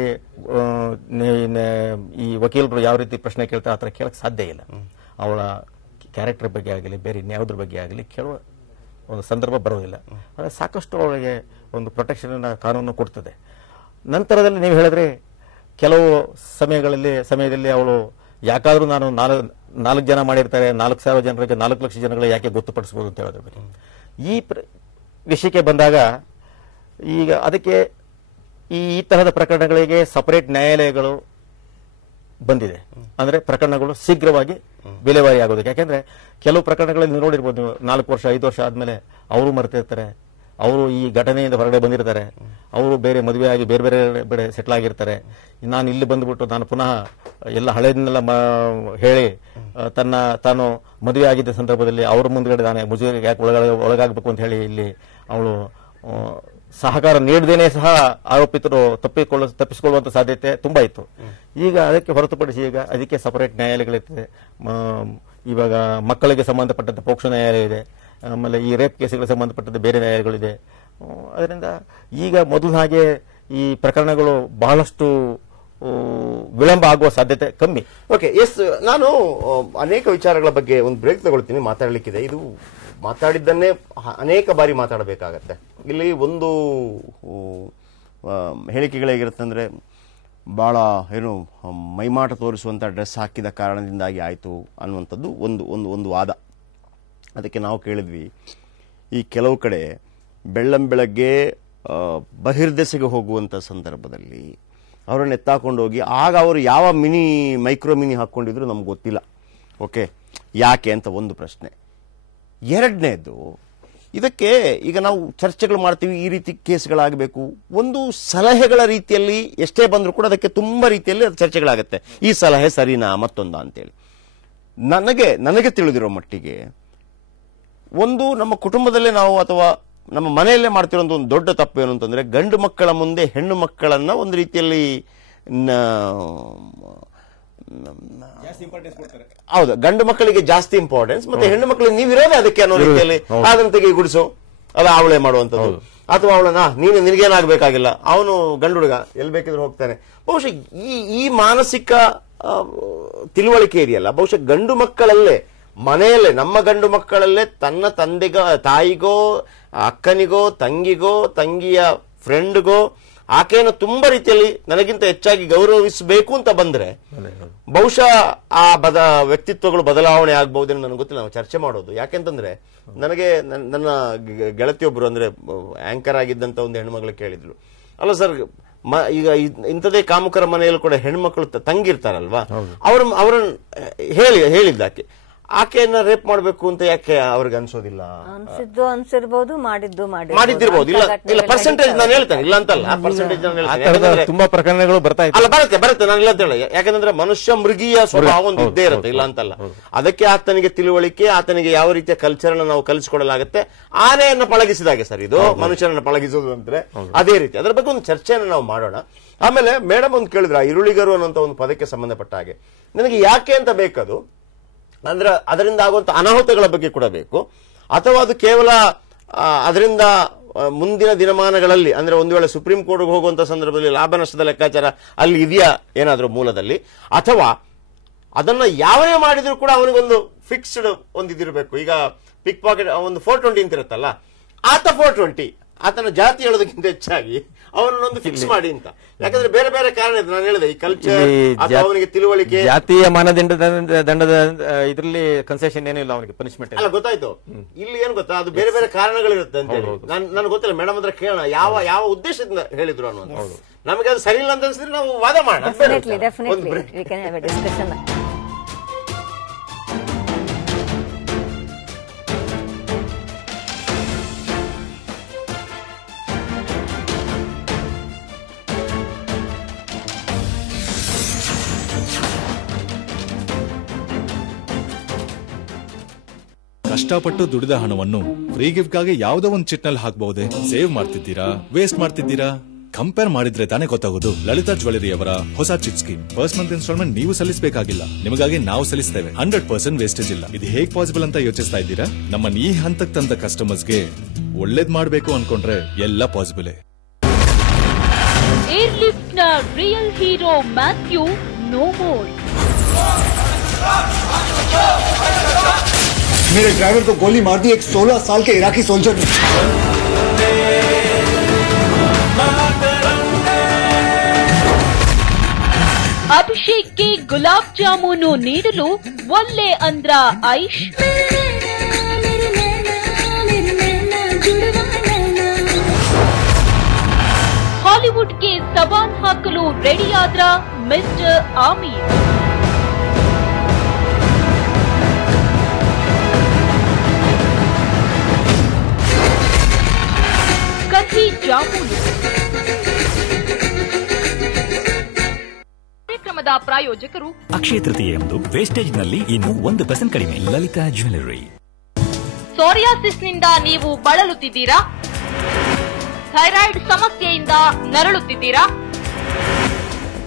ಈ ವಕೀಲರು ಯಾವ ರೀತಿ ಪ್ರಶ್ನೆ ಕೇಳ್ತಾರೆ ಆ ಥರ ಕೇಳಕ್ ಸಾಧ್ಯ ಇಲ್ಲ. ಅವಳ ಕ್ಯಾರೆಕ್ಟರ್ ಬಗ್ಗೆ ಆಗಲಿ, ಬೇರೆ ಇನ್ಯಾವುದ್ರ ಬಗ್ಗೆ ಆಗಲಿ ಕೇಳುವ ಒಂದು ಸಂದರ್ಭ ಬರೋದಿಲ್ಲ. ಆದರೆ ಸಾಕಷ್ಟು ಅವಳಿಗೆ ಒಂದು ಪ್ರೊಟೆಕ್ಷನ್ ಕಾನೂನು ಕೊಡ್ತದೆ. ನಂತರದಲ್ಲಿ ನೀವು ಹೇಳಿದ್ರೆ ಕೆಲವು ಸಮಯದಲ್ಲಿ ಅವಳು ಯಾಕಾದ್ರೂ ನಾನು 4 ಜನ ಮಾಡಿರ್ತಾರೆ, 4,000 ಜನರಿಗೆ 4 ಲಕ್ಷ ಜನಗಳು ಯಾಕೆ ಗೊತ್ತುಪಡಿಸಬಹುದು ಅಂತ ಹೇಳೋದ್ರ ಬಗ್ಗೆ ಈ ವಿಷಯಕ್ಕೆ ಬಂದಾಗ, ಈಗ ಅದಕ್ಕೆ ಈ ತರಹದ ಪ್ರಕರಣಗಳಿಗೆ ಸಪರೇಟ್ ನ್ಯಾಯಾಲಯಗಳು ಬಂದಿದೆ. ಅಂದ್ರೆ ಪ್ರಕರಣಗಳು ಶೀಘ್ರವಾಗಿ ವಿಲೇವಾರಿ ಆಗೋದಕ್ಕೆ. ಯಾಕೆಂದ್ರೆ ಕೆಲವು ಪ್ರಕರಣಗಳಲ್ಲಿ ನೋಡಿರ್ಬೋದು ನೀವು, 4 ವರ್ಷ 5 ವರ್ಷ ಆದ್ಮೇಲೆ ಅವರು ಮರೆತಿರ್ತಾರೆ, ಅವರು ಈ ಘಟನೆಯಿಂದ ಹೊರಗಡೆ ಬಂದಿರ್ತಾರೆ, ಅವರು ಬೇರೆ ಮದುವೆ ಆಗಿ ಬೇರೆ ಬೇರೆ ಬೇರೆ ಸೆಟ್ಲ್ ಆಗಿರ್ತಾರೆ. ನಾನು ಇಲ್ಲಿ ಬಂದ್ಬಿಟ್ಟು ನಾನು ಪುನಃ ಎಲ್ಲ ಹಳೆಯದನ್ನೆಲ್ಲ ಹೇಳಿ ತಾನು ಮದುವೆ ಆಗಿದ್ದ ಸಂದರ್ಭದಲ್ಲಿ ಅವ್ರ ಮುಂದ್ಗಡೆ ನಾನೇ ಮುಜುಗರಿಗೆ ಯಾಕೆ ಒಳಗಾಗಬೇಕು ಅಂತ ಹೇಳಿ ಇಲ್ಲಿ ಅವಳು ಸಹಕಾರ ನೀಡದೇನೆ ಸಹ ಆರೋಪಿತರು ತಪ್ಪಿಸಿಕೊಳ್ಳುವಂತ ಸಾಧ್ಯತೆ ತುಂಬಾ ಇತ್ತು. ಈಗ ಅದಕ್ಕೆ ಹೊರತುಪಡಿಸಿ ಈಗ ಅದಕ್ಕೆ ಸಪರೇಟ್ ನ್ಯಾಯಾಲಯಗಳಿರ್ತದೆ. ಇವಾಗ ಮಕ್ಕಳಿಗೆ ಸಂಬಂಧಪಟ್ಟಂತ ಪೋಕ್ಸೋ ನ್ಯಾಯಾಲಯ ಇದೆ, ಆಮೇಲೆ ಈ ರೇಪ್ ಕೇಸ್ಗಳಿಗೆ ಸಂಬಂಧಪಟ್ಟಂತೆ ಬೇರೆ ನ್ಯಾಯಾಲಯಗಳಿದೆ. ಅದರಿಂದ ಈಗ ಮೊದಲು ಹಾಗೆ ಈ ಪ್ರಕರಣಗಳು ಬಹಳಷ್ಟು ವಿಳಂಬ ಆಗುವ ಸಾಧ್ಯತೆ ಕಮ್ಮಿ. ಓಕೆ, ಎಸ್, ನಾನು ಅನೇಕ ವಿಚಾರಗಳ ಬಗ್ಗೆ ಒಂದು ಬ್ರೇಕ್ ತಗೊಳ್ತೀನಿ, ಮಾತಾಡಲಿಕ್ಕಿದೆ. ಇದು ಮಾತಾಡಿದ್ದನ್ನೇ ಅನೇಕ ಬಾರಿ ಮಾತಾಡಬೇಕಾಗತ್ತೆ. ಇಲ್ಲಿ ಒಂದು ಹೇಳಿಕೆಗಳೇಗಿರುತ್ತೆ ಅಂದ್ರೆ ಬಹಳ ಮೈಮಾಟ ತೋರಿಸುವಂತ ಡ್ರೆಸ್ ಹಾಕಿದ ಕಾರಣದಿಂದಾಗಿ ಆಯಿತು ಅನ್ನುವಂಥದ್ದು ಒಂದು ವಾದ. ಅದಕ್ಕೆ ನಾವು ಕೇಳಿದ್ವಿ, ಈ ಕೆಲವು ಕಡೆ ಬೆಳ್ಳಂಬೆಳಗ್ಗೆ ಬಹಿರ್ದೆಸೆಗೆ ಹೋಗುವಂತ ಸಂದರ್ಭದಲ್ಲಿ ಅವರನ್ನು ಎತ್ತಾಕೊಂಡು ಹೋಗಿ ಆಗ ಅವರು ಯಾವ ಮೈಕ್ರೋ ಮಿನಿ ಹಾಕೊಂಡಿದ್ರು ನಮ್ಗೆ ಗೊತ್ತಿಲ್ಲ. ಓಕೆ, ಯಾಕೆ ಅಂತ ಒಂದು ಪ್ರಶ್ನೆ. ಎರಡನೇದು, ಇದಕ್ಕೆ ಈಗ ನಾವು ಚರ್ಚೆಗಳು ಮಾಡ್ತೀವಿ, ಈ ರೀತಿ ಕೇಸ್ಗಳಾಗಬೇಕು, ಒಂದು ಸಲಹೆಗಳ ರೀತಿಯಲ್ಲಿ ಎಷ್ಟೇ ಬಂದರೂ ಕೂಡ ಅದಕ್ಕೆ ತುಂಬಾ ರೀತಿಯಲ್ಲಿ ಅದು ಚರ್ಚೆಗಳಾಗುತ್ತೆ. ಈ ಸಲಹೆ ಸರಿನಾ ಮತ್ತೊಂದ ಅಂತೇಳಿ. ನನಗೆ ತಿಳಿದಿರೋ ಮಟ್ಟಿಗೆ ಒಂದು ನಮ್ಮ ಕುಟುಂಬದಲ್ಲೇ ನಾವು ಅಥವಾ ನಮ್ಮ ಮನೆಯಲ್ಲೇ ಮಾಡ್ತಿರೋ ಒಂದು ದೊಡ್ಡ ತಪ್ಪು ಏನು ಅಂತಂದ್ರೆ, ಗಂಡು ಮಕ್ಕಳ ಮುಂದೆ ಹೆಣ್ಣು ಮಕ್ಕಳನ್ನ ಒಂದು ರೀತಿಯಲ್ಲಿ ಹೌದು, ಗಂಡು ಮಕ್ಕಳಿಗೆ ಜಾಸ್ತಿ ಇಂಪಾರ್ಟೆನ್ಸ್, ಮತ್ತೆ ಹೆಣ್ಣು ಮಕ್ಕಳಿಗೆ ನೀವಿರೋದೇ ಅದಕ್ಕೆ ಅನ್ನೋ ರೀತಿಯಲ್ಲಿ ಅದನ್ನ ತೆಗೆಗುಡಿಸು, ಅದ ಅವಳೆ ಮಾಡುವಂಥದ್ದು. ಅಥವಾ ಅವಳನ್ನ ನಿನಗೇನಾಗಬೇಕಾಗಿಲ್ಲ, ಅವನು ಗಂಡು ಹುಡುಗ ಎಲ್ಲಿ ಬೇಕಿದ್ರು ಹೋಗ್ತಾನೆ. ಬಹುಶಃ ಈ ಮಾನಸಿಕ ತಿಳುವಳಿಕೆ ಇದೆಯಲ್ಲ, ಬಹುಶಃ ಗಂಡು ಮಕ್ಕಳಲ್ಲೇ, ಮನೆಯಲ್ಲೇ, ನಮ್ಮ ಗಂಡು ಮಕ್ಕಳಲ್ಲೇ ತನ್ನ ತಾಯಿಗೋ ಅಕ್ಕನಿಗೋ ತಂಗಿಗೋ ತಂಗಿಯ ಫ್ರೆಂಡ್ಗೋ ಆಕೆಯನ್ನು ತುಂಬಾ ರೀತಿಯಲ್ಲಿ ನನಗಿಂತ ಹೆಚ್ಚಾಗಿ ಗೌರವಿಸಬೇಕು ಅಂತ ಬಂದ್ರೆ ಬಹುಶಃ ಆ ವ್ಯಕ್ತಿತ್ವಗಳು ಬದಲಾವಣೆ ಆಗಬಹುದೇನೋ ನನಗೆ ಗೊತ್ತಿಲ್ಲ. ನಾವು ಚರ್ಚೆ ಮಾಡೋದು ಯಾಕೆಂತಂದ್ರೆ, ನನಗೆ ನನ್ನ ಗೆಳತಿಯೊಬ್ರು ಅಂದ್ರೆ ಆಂಕರ್ ಆಗಿದ್ದಂತ ಒಂದು ಹೆಣ್ಮಗಳು ಕೇಳಿದ್ಲು, ಅಲ್ಲ ಸರ್, ಈಗ ಇಂಥದೇ ಕಾಮುಕರ ಮನೆಯಲ್ಲೂ ಕೂಡ ಹೆಣ್ಮಕ್ಳು ತಂಗಿರ್ತಾರಲ್ವಾ, ಅವ್ರನ್ನ ಹೇಳಿದ್ದಾಕೆ ಆಕೆಯನ್ನ ರೇಪ್ ಮಾಡಬೇಕು ಅಂತ ಯಾಕೆ ಅವ್ರಿಗೆ ಅನ್ಸೋದಿಲ್ಲ? ಅನ್ಸಿರ್ಬೋದು, ಮಾಡಿದ್ದಿರ್ಬೋದು. ಇಲ್ಲ ಪರ್ಸೆಂಟೇಜ್ ನಾನು ಹೇಳ್ತೇನೆ, ಇಲ್ಲ ಅಂತಲ್ಲ, ಪರ್ಸೆಂಟೇಜ್ ನಾನು ಹೇಳ್ತೇನೆ. ತುಂಬಾ ಪ್ರಕರಣಗಳು ಬರುತ್ತೆ ನಾನು ಇಲ್ಲ ಅಂತ ಹೇಳ. ಯಾಕಂದ್ರೆ ಮನುಷ್ಯ ಮೃಗೀಯ ಸ್ವಭಾವ ಒಂದು ಇದ್ದೇ ಇರುತ್ತೆ, ಇಲ್ಲ ಅಂತಲ್ಲ. ಅದಕ್ಕೆ ಆತನಿಗೆ ತಿಳುವಳಿಕೆ, ಆತನಿಗೆ ಯಾವ ರೀತಿಯ ಕಲ್ಚರ್ ನಾವು ಕಲಿಸಿಕೊಡಲಾಗುತ್ತೆ. ಆನೆಯನ್ನ ಪಳಗಿಸಿದಾಗೆ ಸರ್ ಇದು ಮನುಷ್ಯನನ್ನ ಪಳಗಿಸೋದು ಅಂದ್ರೆ ಅದೇ ರೀತಿ. ಅದರ ಬಗ್ಗೆ ಒಂದು ಚರ್ಚೆಯನ್ನು ನಾವು ಮಾಡೋಣ. ಆಮೇಲೆ ಮೇಡಮ್ ಒಂದು ಕೇಳಿದ್ರ ಈರುಳಿಗರು ಅನ್ನುವಂತ ಒಂದು ಪದಕ್ಕೆ ಸಂಬಂಧಪಟ್ಟ ಹಾಗೆ ನನಗೆ ಯಾಕೆ ಅಂತ ಬೇಕದು ಅಂದ್ರೆ ಅದರಿಂದ ಆಗುವಂತ ಅನಾಹುತಗಳ ಬಗ್ಗೆ ಕೂಡ ಬೇಕು, ಅಥವಾ ಅದು ಕೇವಲ ಅದರಿಂದ ಮುಂದಿನ ದಿನಮಾನಗಳಲ್ಲಿ ಅಂದ್ರೆ ಒಂದು ವೇಳೆ ಸುಪ್ರೀಂ ಕೋರ್ಟ್ಗೆ ಹೋಗುವಂತ ಸಂದರ್ಭದಲ್ಲಿ ಲಾಭ ನಷ್ಟದ ಲೆಕ್ಕಾಚಾರ ಅಲ್ಲಿ ಇದೆಯಾ ಏನಾದ್ರೂ ಮೂಲದಲ್ಲಿ, ಅಥವಾ ಅದನ್ನ ಯಾವನೇ ಮಾಡಿದ್ರು ಕೂಡ ಅವನಿಗೊಂದು ಫಿಕ್ಸ್ಡ್ ಒಂದು ಇದಿರಬೇಕು. ಈಗ ಪಿಕ್ ಪಾಕೆಟ್ ಒಂದು 420 ಅಂತ ಇರುತ್ತಲ್ಲ, ಆತ 420 ಆತನ ಜಾತಿ ಹೇಳೋದಕ್ಕಿಂತ ಹೆಚ್ಚಾಗಿ ಅವನನ್ನೊಂದು ಫಿಕ್ಸ್ ಮಾಡಿ ಅಂತ. ಯಾಕಂದ್ರೆ ಬೇರೆ ಬೇರೆ ಕಾರಣ ಇದೆ, ನಾನು ಹೇಳಿದೆ, ಈ ಕಲ್ಚರ್ ಅಥವಾ ಅವನಿಗೆ ತಿಳುವಳಿಕೆ, ಜಾತಿಯ ದಂಡದ ಇದರಲ್ಲಿ ಕನ್ಸೆಷನ್ ಏನಿಲ್ಲ, ಅವನಿಗೆ ಪನಿಷ್ಮೆಂಟ್ ಅಲ್ಲ. ಗೊತ್ತಾಯ್ತು, ಇಲ್ಲಿ ಏನ್ ಗೊತ್ತಾ, ಅದು ಬೇರೆ ಬೇರೆ ಕಾರಣಗಳಿರುತ್ತೆ ಅಂತ ಹೇಳಿ ನನಗೆ ಗೊತ್ತಿಲ್ಲ. ಮೇಡಮ್ ಹತ್ರ ಕೇಳೋಣ ಯಾವ ಉದ್ದೇಶದಿಂದ ಹೇಳಿದ್ರು ಅನ್ನೋದು. ನಮಗೆ ಅದು ಸರಿ ಇಲ್ಲ ಅಂತ ಅನ್ಸಿದ್ರೆ ನಾವು ವಾದ ಮಾಡೋಣ. ಕಷ್ಟಪಟ್ಟು ದುಡಿದ ಹಣವನ್ನು ಫ್ರೀ ಗಿಫ್ಟ್ ಗಾಗಿ ಯಾವುದೋ ಒಂದು ಚಿಟ್ನಲ್ಲಿ ಹಾಕಬಹುದೇ? ಸೇವ್ ಮಾಡ್ತಿದ್ದೀರಾ, ವೇಸ್ಟ್ ಮಾಡ್ತಿದ್ದೀರಾ? ಕಂಪೇರ್ ಮಾಡಿದ್ರೆ ತಾನೇ ಗೊತ್ತಾಗೋದು. ಲಲಿತಾ ಜ್ಯುವೆಲರಿ ಅವರ ಹೊಸ chit scheme. First month instalment ನೀವು ಸಲ್ಲಿಸಬೇಕಾಗಿಲ್ಲ, ನಿಮಗಾಗಿ ನಾವು ಸಲ್ಲಿಸ್ತೇವೆ. 100% ವೇಸ್ಟೇಜ್ ಇಲ್ಲ. ಇದು ಹೇಗ್ ಪಾಸಿಬಲ್ ಅಂತ ಯೋಚಿಸ್ತಾ ಇದ್ದೀರಾ? ನಮ್ಮನ್ನ ಈ ಹಂತಕ್ಕೆ ತಂದ ಕಸ್ಟಮರ್ಸ್ಗೆ ಒಳ್ಳೇದ್ ಮಾಡ್ಬೇಕು ಅನ್ಕೊಂಡ್ರೆ ಎಲ್ಲ ಪಾಸಿಬಲ್. ಏರ್ಲಿಫ್ಟ್ ನ real hero Mathew no more. मेरे ड्राइवर को गोली मार दी एक 16 साल के इराकी सोल्जर ने. ಅಭಿಷೇಕ್ಗೆ ಗುಲಾಬ್ ಜಾಮೂನು ನೀಡಲು ಒಲ್ಲೆ ಅಂದ್ರ ಐಶ್. ಹಾಲಿವುಡ್ಗೆ ಸವಾಲ್ ಹಾಕಲು ರೆಡಿಯಾದ್ರ ಮಿಸ್ಟರ್ ಆಮೀರ್. ಕಥಿ ಜಾಮೂನು ಕಾರ್ಯಕ್ರಮದ ಪ್ರಾಯೋಜಕರು ಅಕ್ಷಯ ತೃತೀಯೆಯಂದು ವೇಸ್ಟೇಜ್ನಲ್ಲಿ ಇನ್ನು 1% ಕಡಿಮೆ. ಲಲಿತಾ ಜ್ಯುವೆಲರಿ. ಸೋರಿಯಾಸಿಸ್ನಿಂದ ನೀವು ಬಳಲುತ್ತಿದ್ದೀರಾ? ಥೈರಾಯ್ಡ್ ಸಮಸ್ಯೆಯಿಂದ ನರಳುತ್ತಿದ್ದೀರಾ?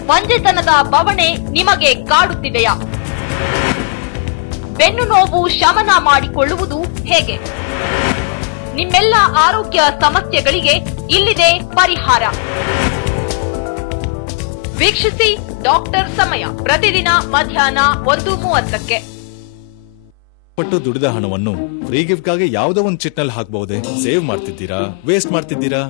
ಬಂಜೆತನದ ಬವಣೆ ನಿಮಗೆ ಕಾಡುತ್ತಿದೆಯಾ? ಬೆನ್ನು ನೋವು ಶಮನ ಮಾಡಿಕೊಳ್ಳುವುದು ಹೇಗೆ? ನಿಮ್ಮೆಲ್ಲ ಆರೋಗ್ಯ ಸಮಸ್ಯೆಗಳಿಗೆ ಇಲ್ಲಿದೆ ಪರಿಹಾರ. ವೀಕ್ಷಿಸಿ ಡಾಕ್ಟರ್ ಸಮಯ ಪ್ರತಿದಿನ ಮಧ್ಯಾಹ್ನ 1:30ಕ್ಕೆ. ಪಟ್ಟು ದುಡಿದ ಹಣವನ್ನು ಫ್ರೀ ಗಿಫ್ಟ್ಗಾಗಿ ಯಾವುದೋ ಒಂದು ಚಿಟ್ನಲ್ಲಿ ಹಾಕಬಹುದೇ? ಸೇವ್ ಮಾಡ್ತಿದ್ದೀರಾ, ವೇಸ್ಟ್ ಮಾಡ್ತಿದ್ದೀರಾ?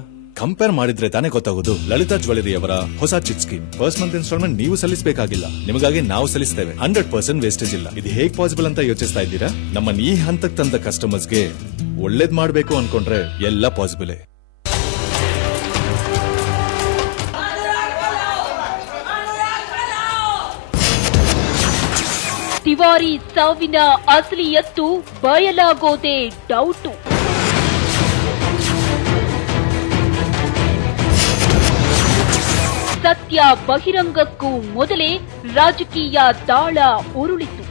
ಕಂಪೇರ್ ಮಾಡಿದ್ರೆ ತಾನೇ ಗೊತ್ತಾಗೋದು. ಲಲಿತಾ ಜ್ಯುವೆಲರಿಯವರ ಹೊಸ chit scheme. First month instalment ನೀವು ಸಲ್ಲಿಸಬೇಕಾಗಿಲ್ಲ, ನಿಮಗಾಗಿ ನಾವು ಸಲ್ಲಿಸ್ತೇವೆ. 100% ವೇಸ್ಟೇಜ್ ಇಲ್ಲ. ಇದು ಹೇಗ್ ಪಾಸಿಬಲ್ ಅಂತ ಯೋಚಿಸ್ತಾ ಇದ್ದೀರಾ? ನಮ್ಮನ್ನ ಈ ಹಂತಕ್ಕೆ ತಂದ ಕಸ್ಟಮರ್ಸ್ಗೆ ಒಳ್ಳೇದ್ ಮಾಡಬೇಕು ಅನ್ಕೊಂಡ್ರೆ ಎಲ್ಲ ಪಾಸಿಬಲ್. ತಿವಾರಿ ಸಾವಿನ ಅಸಲಿಯತ್ತು ಬಯಲಾಗೋದೆ ಡೌಟು. ಸತ್ಯ ಬಹಿರಂಗಕ್ಕೂ ಮೊದಲೇ ರಾಜಕೀಯ ದಾಳ ಉರುಳಿತು.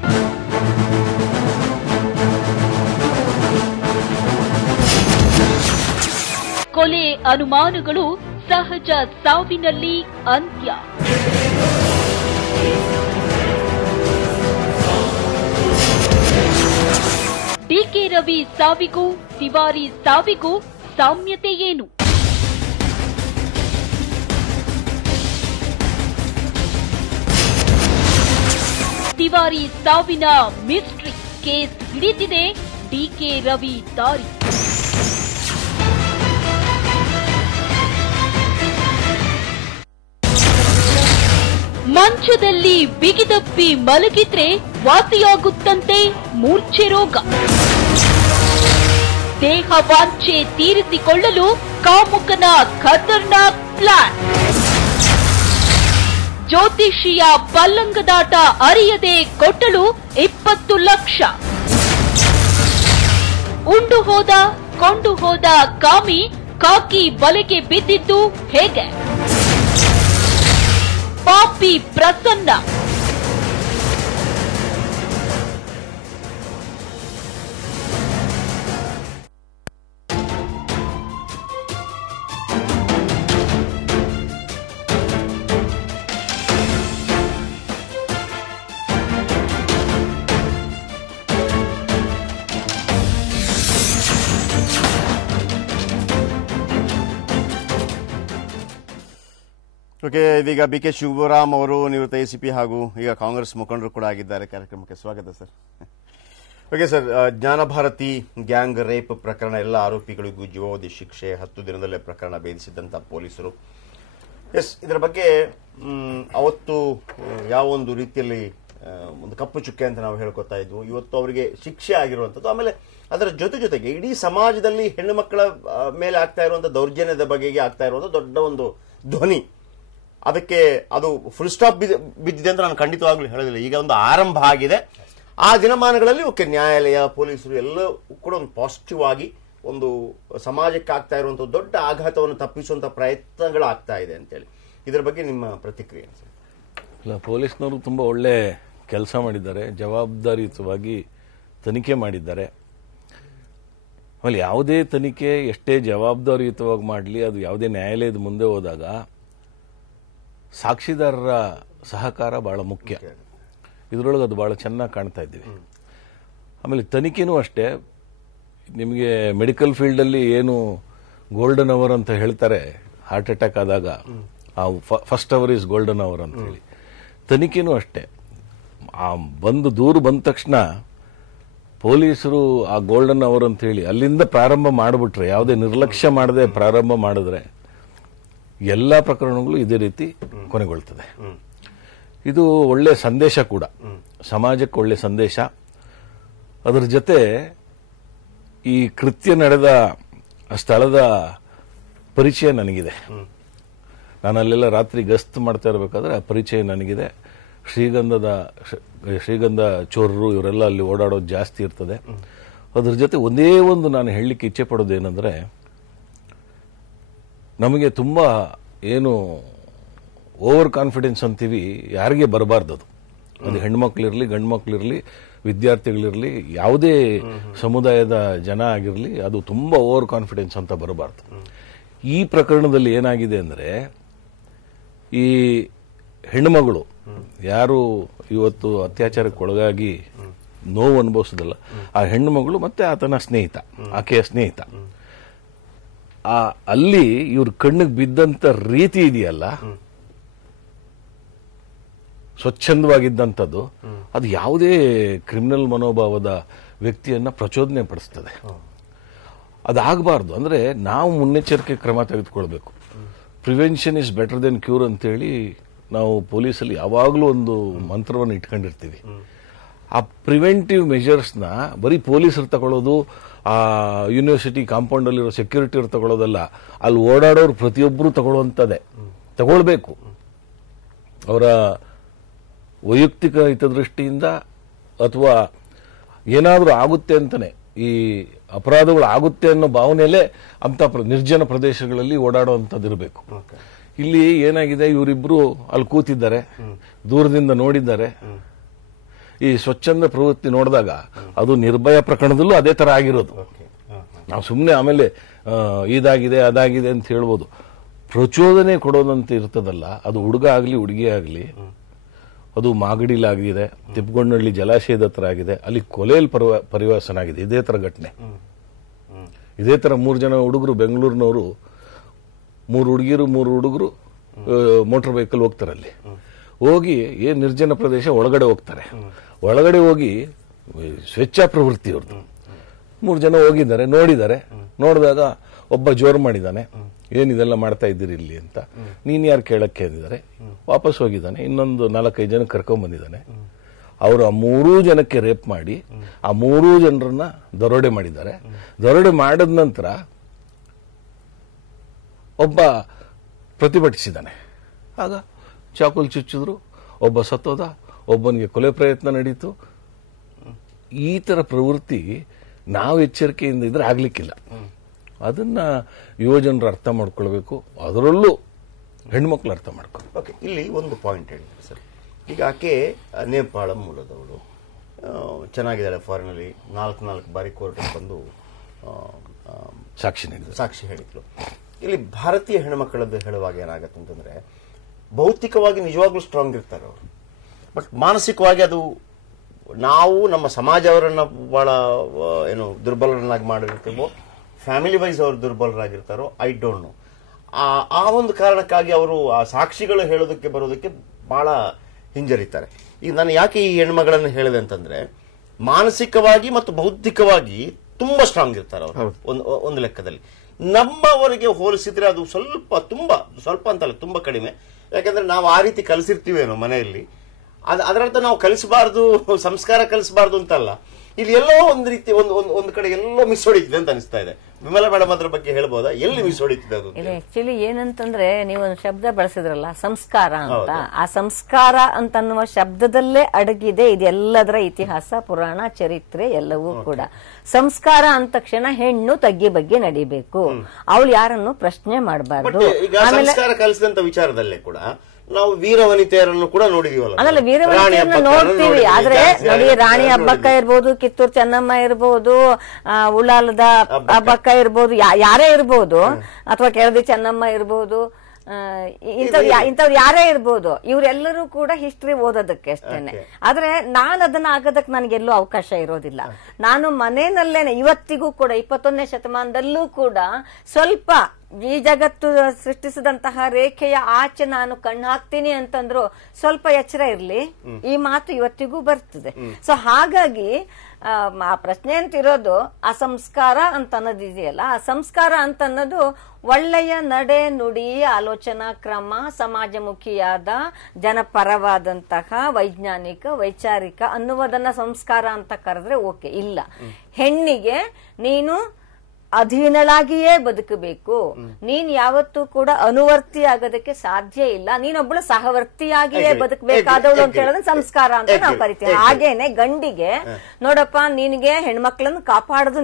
ಕೊಲೆ ಅನುಮಾನಗಳು ಸಹಜ ಸಾವಿನಲ್ಲಿ ಅಂತ್ಯ. ಡಿಕೆ ರವಿ ಸಾವಿಗೂ ತಿವಾರಿ ಸಾವಿಗೂ ಸಾಮ್ಯತೆ ಏನು? ತಿವಾರಿ ಸಾವಿನ ಮಿಸ್ಟ್ರಿ ಕೇಸ್ ಹಿಡಿದಿದೆ ಡಿಕೆ ರವಿ ದಾರಿ. ಮಂಚದಲ್ಲಿ ಬಿಗಿದಪ್ಪಿ ಮಲಗಿದ್ರೆ ವಾಸಿಯಾಗುತ್ತಂತೆ ಮೂರ್ಛೆ ರೋಗ. ದೇಹ ವಾಂಛೆ ತೀರಿಸಿಕೊಳ್ಳಲು ಕಾಮುಕನ ಖತರ್ನಾಕ್ ಪ್ಲಾನ್. ಜ್ಯೋತಿಷಿಯ ಪಲ್ಲಂಗದಾಟ ಅರಿಯದೆ ಕೊಟ್ಟಳು 20 ಲಕ್ಷ. ಉಂಡು ಹೋದ ಕೊಂಡು ಹೋದ ಕಾಮಿ ಕಾಕಿ ಬಲೆಗೆ ಬಿದ್ದಿದ್ದು ಹೇಗೆ? ಪಾಪಿ ಪ್ರಸನ್ನ. ಓಕೆ, ಇದೀಗ ಬಿ ಕೆ ಶಿವರಾಮ್ ಅವರು ನಿವೃತ್ತ ಎಸಿಪಿ ಹಾಗೂ ಈಗ ಕಾಂಗ್ರೆಸ್ ಮುಖಂಡರು ಕೂಡ ಆಗಿದ್ದಾರೆ. ಕಾರ್ಯಕ್ರಮಕ್ಕೆ ಸ್ವಾಗತ sir. Okay sir, Jnanabharathi gang rape ಪ್ರಕರಣ, ಎಲ್ಲ ಆರೋಪಿಗಳಿಗೂ ಜೀವಾವಧಿ ಶಿಕ್ಷೆ, 10 ದಿನದಲ್ಲೇ ಪ್ರಕರಣ ಭೇದಿಸಿದಂತ ಪೊಲೀಸರು. ಎಸ್, ಇದರ ಬಗ್ಗೆ ಅವತ್ತು ಯಾವ ಒಂದು ರೀತಿಯಲ್ಲಿ ಒಂದು ಕಪ್ಪು ಚುಕ್ಕೆ ಅಂತ ನಾವು ಹೇಳ್ಕೊತಾ ಇದ್ವು. ಇವತ್ತು ಅವರಿಗೆ ಶಿಕ್ಷೆ ಆಗಿರುವಂಥದ್ದು. ಆಮೇಲೆ ಅದರ ಜೊತೆಗೆ ಇಡೀ ಸಮಾಜದಲ್ಲಿ ಹೆಣ್ಣು ಮಕ್ಕಳ ಮೇಲೆ ಆಗ್ತಾ ಇರುವಂತಹ ದೌರ್ಜನ್ಯದ ಬಗೆಗೆ ಆಗ್ತಾ ಇರುವಂತಹ ದೊಡ್ಡ ಒಂದು ಧ್ವನಿ, ಅದಕ್ಕೆ ಅದು ಫುಲ್ ಸ್ಟಾಪ್ ಬಿದ್ದಿದೆ ಅಂತ ನಾನು ಖಂಡಿತವಾಗ್ಲೂ ಹೇಳೋದಿಲ್ಲ. ಈಗ ಒಂದು ಆರಂಭ ಆಗಿದೆ. ಆ ದಿನಮಾನಗಳಲ್ಲಿ ಓಕೆ, ನ್ಯಾಯಾಲಯ, ಪೊಲೀಸರು ಎಲ್ಲವೂ ಕೂಡ ಒಂದು ಪಾಸಿಟಿವ್ ಆಗಿ ಒಂದು ಸಮಾಜಕ್ಕೆ ಆಗ್ತಾ ಇರುವಂತಹ ದೊಡ್ಡ ಆಘಾತವನ್ನು ತಪ್ಪಿಸುವಂತಹ ಪ್ರಯತ್ನಗಳಾಗ್ತಾ ಇದೆ ಅಂತೇಳಿ, ಇದರ ಬಗ್ಗೆ ನಿಮ್ಮ ಪ್ರತಿಕ್ರಿಯೆ? ಇಲ್ಲ, ಪೊಲೀಸ್ನವರು ತುಂಬ ಒಳ್ಳೆ ಕೆಲಸ ಮಾಡಿದ್ದಾರೆ, ಜವಾಬ್ದಾರಿಯುತವಾಗಿ ತನಿಖೆ ಮಾಡಿದ್ದಾರೆ. ಆಮೇಲೆ ಯಾವುದೇ ತನಿಖೆ ಎಷ್ಟೇ ಜವಾಬ್ದಾರಿಯುತವಾಗಿ ಮಾಡಲಿ, ಅದು ಯಾವುದೇ ನ್ಯಾಯಾಲಯದ ಮುಂದೆ ಹೋದಾಗ ಸಾಕ್ಷಿದಾರರ ಸಹಕಾರ ಬಹಳ ಮುಖ್ಯ. ಇದರೊಳಗೆ ಅದು ಬಹಳ ಚೆನ್ನಾಗಿ ಕಾಣ್ತಾ ಇದ್ದೀವಿ. ಆಮೇಲೆ ತನಿಖೆನೂ ಅಷ್ಟೇ, ನಿಮಗೆ ಮೆಡಿಕಲ್ ಫೀಲ್ಡಲ್ಲಿ ಏನು ಗೋಲ್ಡನ್ ಅವರ್ ಅಂತ ಹೇಳ್ತಾರೆ, ಹಾರ್ಟ್ ಅಟ್ಯಾಕ್ ಆದಾಗ ಆ first hour is golden hour ಅಂತ ಹೇಳಿ, ತನಿಖೆನೂ ಅಷ್ಟೇ. ಆ ದೂರು ಬಂದ ತಕ್ಷಣ ಪೊಲೀಸರು ಆ ಗೋಲ್ಡನ್ ಅವರ್ ಅಂತ ಹೇಳಿ ಅಲ್ಲಿಂದ ಪ್ರಾರಂಭ ಮಾಡಿಬಿಟ್ರೆ, ಯಾವುದೇ ನಿರ್ಲಕ್ಷ್ಯ ಮಾಡದೆ ಪ್ರಾರಂಭ ಮಾಡಿದ್ರೆ ಎಲ್ಲ ಪ್ರಕರಣಗಳು ಇದೇ ರೀತಿ ಕೊನೆಗೊಳ್ತದೆ. ಇದು ಒಳ್ಳೆ ಸಂದೇಶ ಕೂಡ, ಸಮಾಜಕ್ಕೆ ಒಳ್ಳೆ ಸಂದೇಶ. ಅದರ ಜೊತೆ ಈ ಕೃತ್ಯ ನಡೆದ ಸ್ಥಳದ ಪರಿಚಯ ನನಗಿದೆ. ನಾನು ಅಲ್ಲೆಲ್ಲ ರಾತ್ರಿ ಗಸ್ತ್ ಮಾಡ್ತಾ ಇರಬೇಕಾದ್ರೆ ಆ ಪರಿಚಯ ನನಗಿದೆ. ಶ್ರೀಗಂಧ ಚೋರರು ಇವರೆಲ್ಲ ಅಲ್ಲಿ ಓಡಾಡೋದು ಜಾಸ್ತಿ ಇರ್ತದೆ. ಅದ್ರ ಜೊತೆ ಒಂದೇ ಒಂದು ನಾನು ಹೇಳಲಿಕ್ಕೆ ಇಚ್ಛೆ ಪಡೋದೇನೆಂದ್ರೆ, ನಮಗೆ ತುಂಬಾ ಏನು ಓವರ್ ಕಾನ್ಫಿಡೆನ್ಸ್ ಅಂತೀವಿ, ಯಾರಿಗೆ ಬರಬಾರ್ದು. ಅದು ಹೆಣ್ಮಕ್ಳಿರ್ಲಿ ಗಂಡು ಮಕ್ಳಿರ್ಲಿ ವಿದ್ಯಾರ್ಥಿಗಳಿರ್ಲಿ ಯಾವುದೇ ಸಮುದಾಯದ ಜನ ಆಗಿರಲಿ, ಅದು ತುಂಬಾ ಓವರ್ ಕಾನ್ಫಿಡೆನ್ಸ್ ಅಂತ ಬರಬಾರ್ದು. ಈ ಪ್ರಕರಣದಲ್ಲಿ ಏನಾಗಿದೆ ಅಂದ್ರೆ, ಈ ಹೆಣ್ಣುಮಗಳು ಯಾರು ಇವತ್ತು ಅತ್ಯಾಚಾರಕ್ಕೆ ಒಳಗಾಗಿ ನೋವು ಅನುಭವಿಸೋದಲ್ಲ, ಆ ಹೆಣ್ಣು ಮಗಳು ಮತ್ತೆ ಆತನ ಸ್ನೇಹಿತ, ಆಕೆಯ ಸ್ನೇಹಿತ, ಅಲ್ಲಿ ಇವ್ರ ಕಣ್ಣಿಗೆ ಬಿದ್ದಂತ ರೀತಿ ಇದೆಯಲ್ಲ, ಸ್ವಚ್ಛಂದವಾಗಿದ್ದಂಥದ್ದು, ಅದು ಯಾವುದೇ ಕ್ರಿಮಿನಲ್ ಮನೋಭಾವದ ವ್ಯಕ್ತಿಯನ್ನ ಪ್ರಚೋದನೆ ಪಡಿಸ್ತದೆ. ಅದಾಗಬಾರ್ದು. ಅಂದ್ರೆ ನಾವು ಮುನ್ನೆಚ್ಚರಿಕೆ ಕ್ರಮ ತೆಗೆದುಕೊಳ್ಬೇಕು. Prevention is better then cure ಅಂತೇಳಿ ನಾವು ಪೊಲೀಸಲ್ಲಿ ಯಾವಾಗಲೂ ಒಂದು ಮಂತ್ರವನ್ನು ಇಟ್ಕೊಂಡಿರ್ತೀವಿ. ಆ ಪ್ರಿವೆಂಟಿವ್ ಮೆಜರ್ಸ್ನ ಬರೀ ಪೊಲೀಸರು ತಗೊಳ್ಳೋದು, ಆ ಯೂನಿವರ್ಸಿಟಿ ಕಾಂಪೌಂಡ್ ಅಲ್ಲಿರೋ ಸೆಕ್ಯೂರಿಟಿ ಅವ್ರು ತಗೊಳ್ಳೋದಲ್ಲ, ಅಲ್ಲಿ ಓಡಾಡೋರು ಪ್ರತಿಯೊಬ್ಬರು ತಗೊಳ್ಳುವಂಥದ್ದೇ, ತಗೊಳ್ಬೇಕು. ಅವರ ವೈಯಕ್ತಿಕ ಹಿತದೃಷ್ಟಿಯಿಂದ ಅಥವಾ ಏನಾದರೂ ಆಗುತ್ತೆ ಅಂತಾನೆ, ಈ ಅಪರಾಧಗಳು ಆಗುತ್ತೆ ಅನ್ನೋ ಭಾವನೆಯಲ್ಲೇ ಅಂತ ನಿರ್ಜನ ಪ್ರದೇಶಗಳಲ್ಲಿ ಓಡಾಡುವಂಥದ್ದಿರಬೇಕು. ಇಲ್ಲಿ ಏನಾಗಿದೆ, ಇವರಿಬ್ರು ಅಲ್ಲಿ ಕೂತಿದ್ದಾರೆ, ದೂರದಿಂದ ನೋಡಿದ್ದಾರೆ. ಈ ಸ್ವಚ್ಛಂದ ಪ್ರವೃತ್ತಿ ನೋಡಿದಾಗ ಅದು ನಿರ್ಭಯ ಪ್ರಕರಣದಲ್ಲೂ ಅದೇ ತರ ಆಗಿರೋದು. ನಾವು ಸುಮ್ಮನೆ ಆಮೇಲೆ ಇದಾಗಿದೆ ಅದಾಗಿದೆ ಅಂತ ಹೇಳ್ಬೋದು. ಪ್ರಚೋದನೆ ಕೊಡೋದಂತ ಇರ್ತದಲ್ಲ, ಅದು ಹುಡುಗ ಆಗಲಿ ಹುಡುಗಿ ಆಗಲಿ, ಅದು ಮಾಗಡಿಲಾಗಿದೆ, ತಿಪ್ಪಗೊಂಡಳ್ಳಿ ಜಲಾಶಯದ ಹತ್ರ ಆಗಿದೆ, ಅಲ್ಲಿ ಕೊಲೆಯಲ್ಲಿ ಪರಿವಾಸನ ಆಗಿದೆ. ಇದೇ ತರ ಘಟನೆ, ಇದೇ ತರ 3 ಜನ ಹುಡುಗರು ಬೆಂಗಳೂರಿನವರು, 3 ಹುಡುಗಿರು 3 ಹುಡುಗರು ಮೋಟರ್ ವೆಹಿಕಲ್ ಹೋಗ್ತಾರೆ. ಅಲ್ಲಿ ಹೋಗಿ ಏನ್ ನಿರ್ಜನ ಪ್ರದೇಶ ಒಳಗಡೆ ಹೋಗ್ತಾರೆ. ಒಳಗಡೆ ಹೋಗಿ ಸ್ವೇಚ್ಛಾ ಪ್ರವೃತ್ತಿ ಅವ್ರದ್ದು. 3 ಜನ ಹೋಗಿದ್ದಾರೆ, ನೋಡಿದ್ದಾರೆ. ನೋಡಿದಾಗ ಒಬ್ಬ ಜೋರು ಮಾಡಿದ್ದಾನೆ, ಏನಿದೆಲ್ಲ ಮಾಡ್ತಾ ಇದ್ದೀರಿ ಇಲ್ಲಿ ಅಂತ. ನೀನ್ ಯಾರು ಕೇಳಕ್ಕೆ ಅಂದಿದ್ದಾರೆ. ವಾಪಸ್ ಹೋಗಿದ್ದಾನೆ. ಇನ್ನೊಂದು 4-5 ಜನ ಕರ್ಕೊಂಡ್ ಬಂದಿದ್ದಾನೆ. ಅವರು ಆ 3 ಜನಕ್ಕೆ ರೇಪ್ ಮಾಡಿ ಆ 3 ಜನರನ್ನ ದರೋಡೆ ಮಾಡಿದ್ದಾರೆ. ದರೋಡೆ ಮಾಡಿದ ನಂತರ ಒಬ್ಬ ಪ್ರತಿಭಟಿಸಿದ್ದಾನೆ. ಆಗ ಚಾಕುಲ್ ಚುಚ್ಚಿದ್ರು, ಒಬ್ಬ ಸತ್ತೋದ, ಒಬ್ಬನಿಗೆ ಕೊಲೆ ಪ್ರಯತ್ನ ನಡೀತು. ಈ ತರ ಪ್ರವೃತ್ತಿ ನಾವು ಎಚ್ಚರಿಕೆಯಿಂದ ಇದ್ರೆ ಆಗ್ಲಿಕ್ಕಿಲ್ಲ. ಅದನ್ನ ಯುವಜನರು ಅರ್ಥ ಮಾಡ್ಕೊಳ್ಬೇಕು, ಅದರಲ್ಲೂ ಹೆಣ್ಮಕ್ಳು ಅರ್ಥ ಮಾಡ್ಕೊಳ್ಬೇಕು. ಓಕೆ, ಇಲ್ಲಿ ಒಂದು ಪಾಯಿಂಟ್ ಹೇಳಿದ್ರು ಸರ್. ಈಗ ಆಕೆ ನೇಪಾಳ ಮೂಲದವಳು, ಚೆನ್ನಾಗಿದ್ದಾಳೆ, ಫಾರಿನಲ್ಲಿ 4 ಬಾರಿ ಕೋರ್ಟ್ಗೆ ಬಂದು ಸಾಕ್ಷಿ ಹೇಳಿದ್ರು. ಇಲ್ಲಿ ಭಾರತೀಯ ಹೆಣ್ಮಕ್ಕಳದ್ದು ಹೇಳುವಾಗ ಏನಾಗತ್ತೆ ಅಂತಂದ್ರೆ, ಭೌತಿಕವಾಗಿ ನಿಜವಾಗ್ಲೂ ಸ್ಟ್ರಾಂಗ್ ಇರ್ತಾರೆ ಅವರು, ಬಟ್ ಮಾನಸಿಕವಾಗಿ ಅದು ನಾವು ನಮ್ಮ ಸಮಾಜ ಅವರನ್ನ ಬಹಳ ದುರ್ಬಲರನ್ನಾಗಿ ಮಾಡಿರ್ತೀವೋ, ಫ್ಯಾಮಿಲಿ ವೈಸ್ ಅವರು ದುರ್ಬಲರಾಗಿರ್ತಾರೋ, ಐ ಡೋಂಟ್ ನೋ. ಆ ಒಂದು ಕಾರಣಕ್ಕಾಗಿ ಅವರು ಆ ಸಾಕ್ಷಿಗಳು ಹೇಳೋದಕ್ಕೆ ಬರೋದಕ್ಕೆ ಬಹಳ ಹಿಂಜರಿತಾರೆ. ಈಗ ನಾನು ಯಾಕೆ ಈ ಹೆಣ್ಮಗಳನ್ನು ಹೇಳಿದೆ ಅಂತಂದ್ರೆ, ಮಾನಸಿಕವಾಗಿ ಮತ್ತು ಬೌದ್ಧಿಕವಾಗಿ ತುಂಬಾ ಸ್ಟ್ರಾಂಗ್ ಇರ್ತಾರೆ ಅವರು ಒಂದು ಲೆಕ್ಕದಲ್ಲಿ. ನಮ್ಮವರಿಗೆ ಹೋಲಿಸಿದ್ರೆ ಅದು ಸ್ವಲ್ಪ ಅಂತಲ್ಲ, ತುಂಬಾ ಕಡಿಮೆ. ಯಾಕಂದ್ರೆ ನಾವು ಆ ರೀತಿ ಕಲಿಸಿರ್ತೀವೇನೋ ಮನೆಯಲ್ಲಿ. ಅದರರ್ಥ ನಾವು ಕಲಿಸಬಾರ್ದು, ಸಂಸ್ಕಾರ ಕಲಿಸಬಾರ್ದು ಅಂತಲ್ಲ. ಇಲ್ಲಿ ಎಲ್ಲೋ ಒಂದು ರೀತಿ ಒಂದು ಕಡೆ ಎಲ್ಲೋ ಮಿಸ್ ಹೊಡಿತಿದೆ ಅಂತ ಅನಿಸ್ತಾ ಇದೆ. ವಿಮಲಾ ಮೇಡಮ್ ಅದ್ರ ಬಗ್ಗೆ ಹೇಳ್ಬೋದಾ, ಎಲ್ಲಿ ಮಿಸ್ ಹೊಡಿತಿದೆ ಅದು? ಇದು ಆಕ್ಚುಲಿ ಏನಂತಂದ್ರೆ, ನೀವೊಂದು ಶಬ್ದ ಬಳಸಿದ್ರಲ್ಲ, ಸಂಸ್ಕಾರ ಅಂತ. ಆ ಸಂಸ್ಕಾರ ಅಂತನ್ನುವ ಶಬ್ದದಲ್ಲೇ ಅಡಗಿದೆ ಇದೆಲ್ಲದರ ಇತಿಹಾಸ, ಪುರಾಣ, ಚರಿತ್ರೆ ಎಲ್ಲವೂ ಕೂಡ. ಸಂಸ್ಕಾರ ಅಂದ ತಕ್ಷಣ ಹೆಣ್ಣು ತಗ್ಗಿ ಬಗ್ಗೆ ನಡಿಬೇಕು, ಅವಳು ಯಾರನ್ನು ಪ್ರಶ್ನೆ ಮಾಡಬಾರ್ದು. ಈಗ ಸಂಸ್ಕಾರ ಕಲಿಸಿದಂತ ವಿಚಾರದಲ್ಲೇ ಕೂಡ ನಾವು ವೀರವನಿತೆಯರನ್ನು ಕೂಡ ನೋಡಿದೀವಲ್ಲ. ಅದಲ್ಲ, ವೀರವನಿತೆಯರನ್ನು ನೋಡ್ತೀವಿ. ಆದ್ರೆ ನೋಡಿ, ರಾಣಿ ಹಬ್ಬಕ್ಕ ಇರ್ಬೋದು, ಕಿತ್ತೂರು ಚೆನ್ನಮ್ಮ ಇರ್ಬೋದು, ಉಳ್ಳಾಲದ ಹಬ್ಬಕ್ಕ ಇರ್ಬೋದು, ಯಾರೇ ಇರ್ಬೋದು, ಅಥವಾ ಕೆಳದಿ ಚೆನ್ನಮ್ಮ ಇರ್ಬೋದು, ಇಂಥವ್ರು ಯಾರೇ ಇರ್ಬೋದು, ಇವರೆಲ್ಲರೂ ಕೂಡ ಹಿಸ್ಟ್ರಿ ಓದೋದಕ್ಕೆ ಅಷ್ಟೇನೆ. ಆದ್ರೆ ನಾನು ಅದನ್ನ ಆಗೋದಕ್ಕೆ ನನಗೆಲ್ಲೂ ಅವಕಾಶ ಇರೋದಿಲ್ಲ. ನಾನು ಮನೆಯಲ್ಲೇನೆ ಇವತ್ತಿಗೂ ಕೂಡ 21ನೇ ಶತಮಾನದಲ್ಲೂ ಕೂಡ ಸ್ವಲ್ಪ ಈ ಜಗತ್ತು ಸೃಷ್ಟಿಸಿದಂತಹ ರೇಖೆಯ ಆಚೆ ನಾನು ಕಣ್ಣು ಹಾಕ್ತೀನಿ ಅಂತಂದ್ರು ಸ್ವಲ್ಪ ಎಚ್ಚರ ಇರ್ಲಿ, ಈ ಮಾತು ಇವತ್ತಿಗೂ ಬರ್ತದೆ. ಸೊ ಹಾಗಾಗಿ ಆ ಪ್ರಶ್ನೆ ಅಂತಿರೋದು, ಆ ಸಂಸ್ಕಾರ ಅಂತ ಅನ್ನೋದಿದೆಯಲ್ಲ, ಆ ಸಂಸ್ಕಾರ ಅಂತ ಅನ್ನೋದು ಒಳ್ಳೆಯ ನಡೆ ನುಡಿ, ಆಲೋಚನಾ ಕ್ರಮ, ಸಮಾಜಮುಖಿಯಾದ ಜನಪರವಾದಂತಹ ವೈಜ್ಞಾನಿಕ ವೈಚಾರಿಕ ಅನ್ನುವುದನ್ನ ಸಂಸ್ಕಾರ ಅಂತ ಕರೆದ್ರೆ ಓಕೆ. ಇಲ್ಲ, ಹೆಣ್ಣಿಗೆ ನೀನು ಅಧೀನಳಾಗಿಯೇ ಬದುಕಬೇಕು. ನೀನ್ ಯಾವತ್ತೂ ಕೂಡ ಅನುವರ್ತಿ ಆಗೋದಕ್ಕೆ ಸಾಧ್ಯ ಇಲ್ಲ. ನೀನೊಬ್ಬಳು ಸಹವರ್ತಿಯಾಗಿಯೇ ಬದುಕಬೇಕಾದವಳು ಅಂತ ಹೇಳೋದು ಸಂಸ್ಕಾರ ಅಂತ ನಾವು ಕರಿತೀವಿ. ಹಾಗೇನೆ ಗಂಡಿಗೆ ನೋಡಪ್ಪ, ನಿನಗೆ ಹೆಣ್ಮಕ್ಳನ್ನು ಕಾಪಾಡೋದು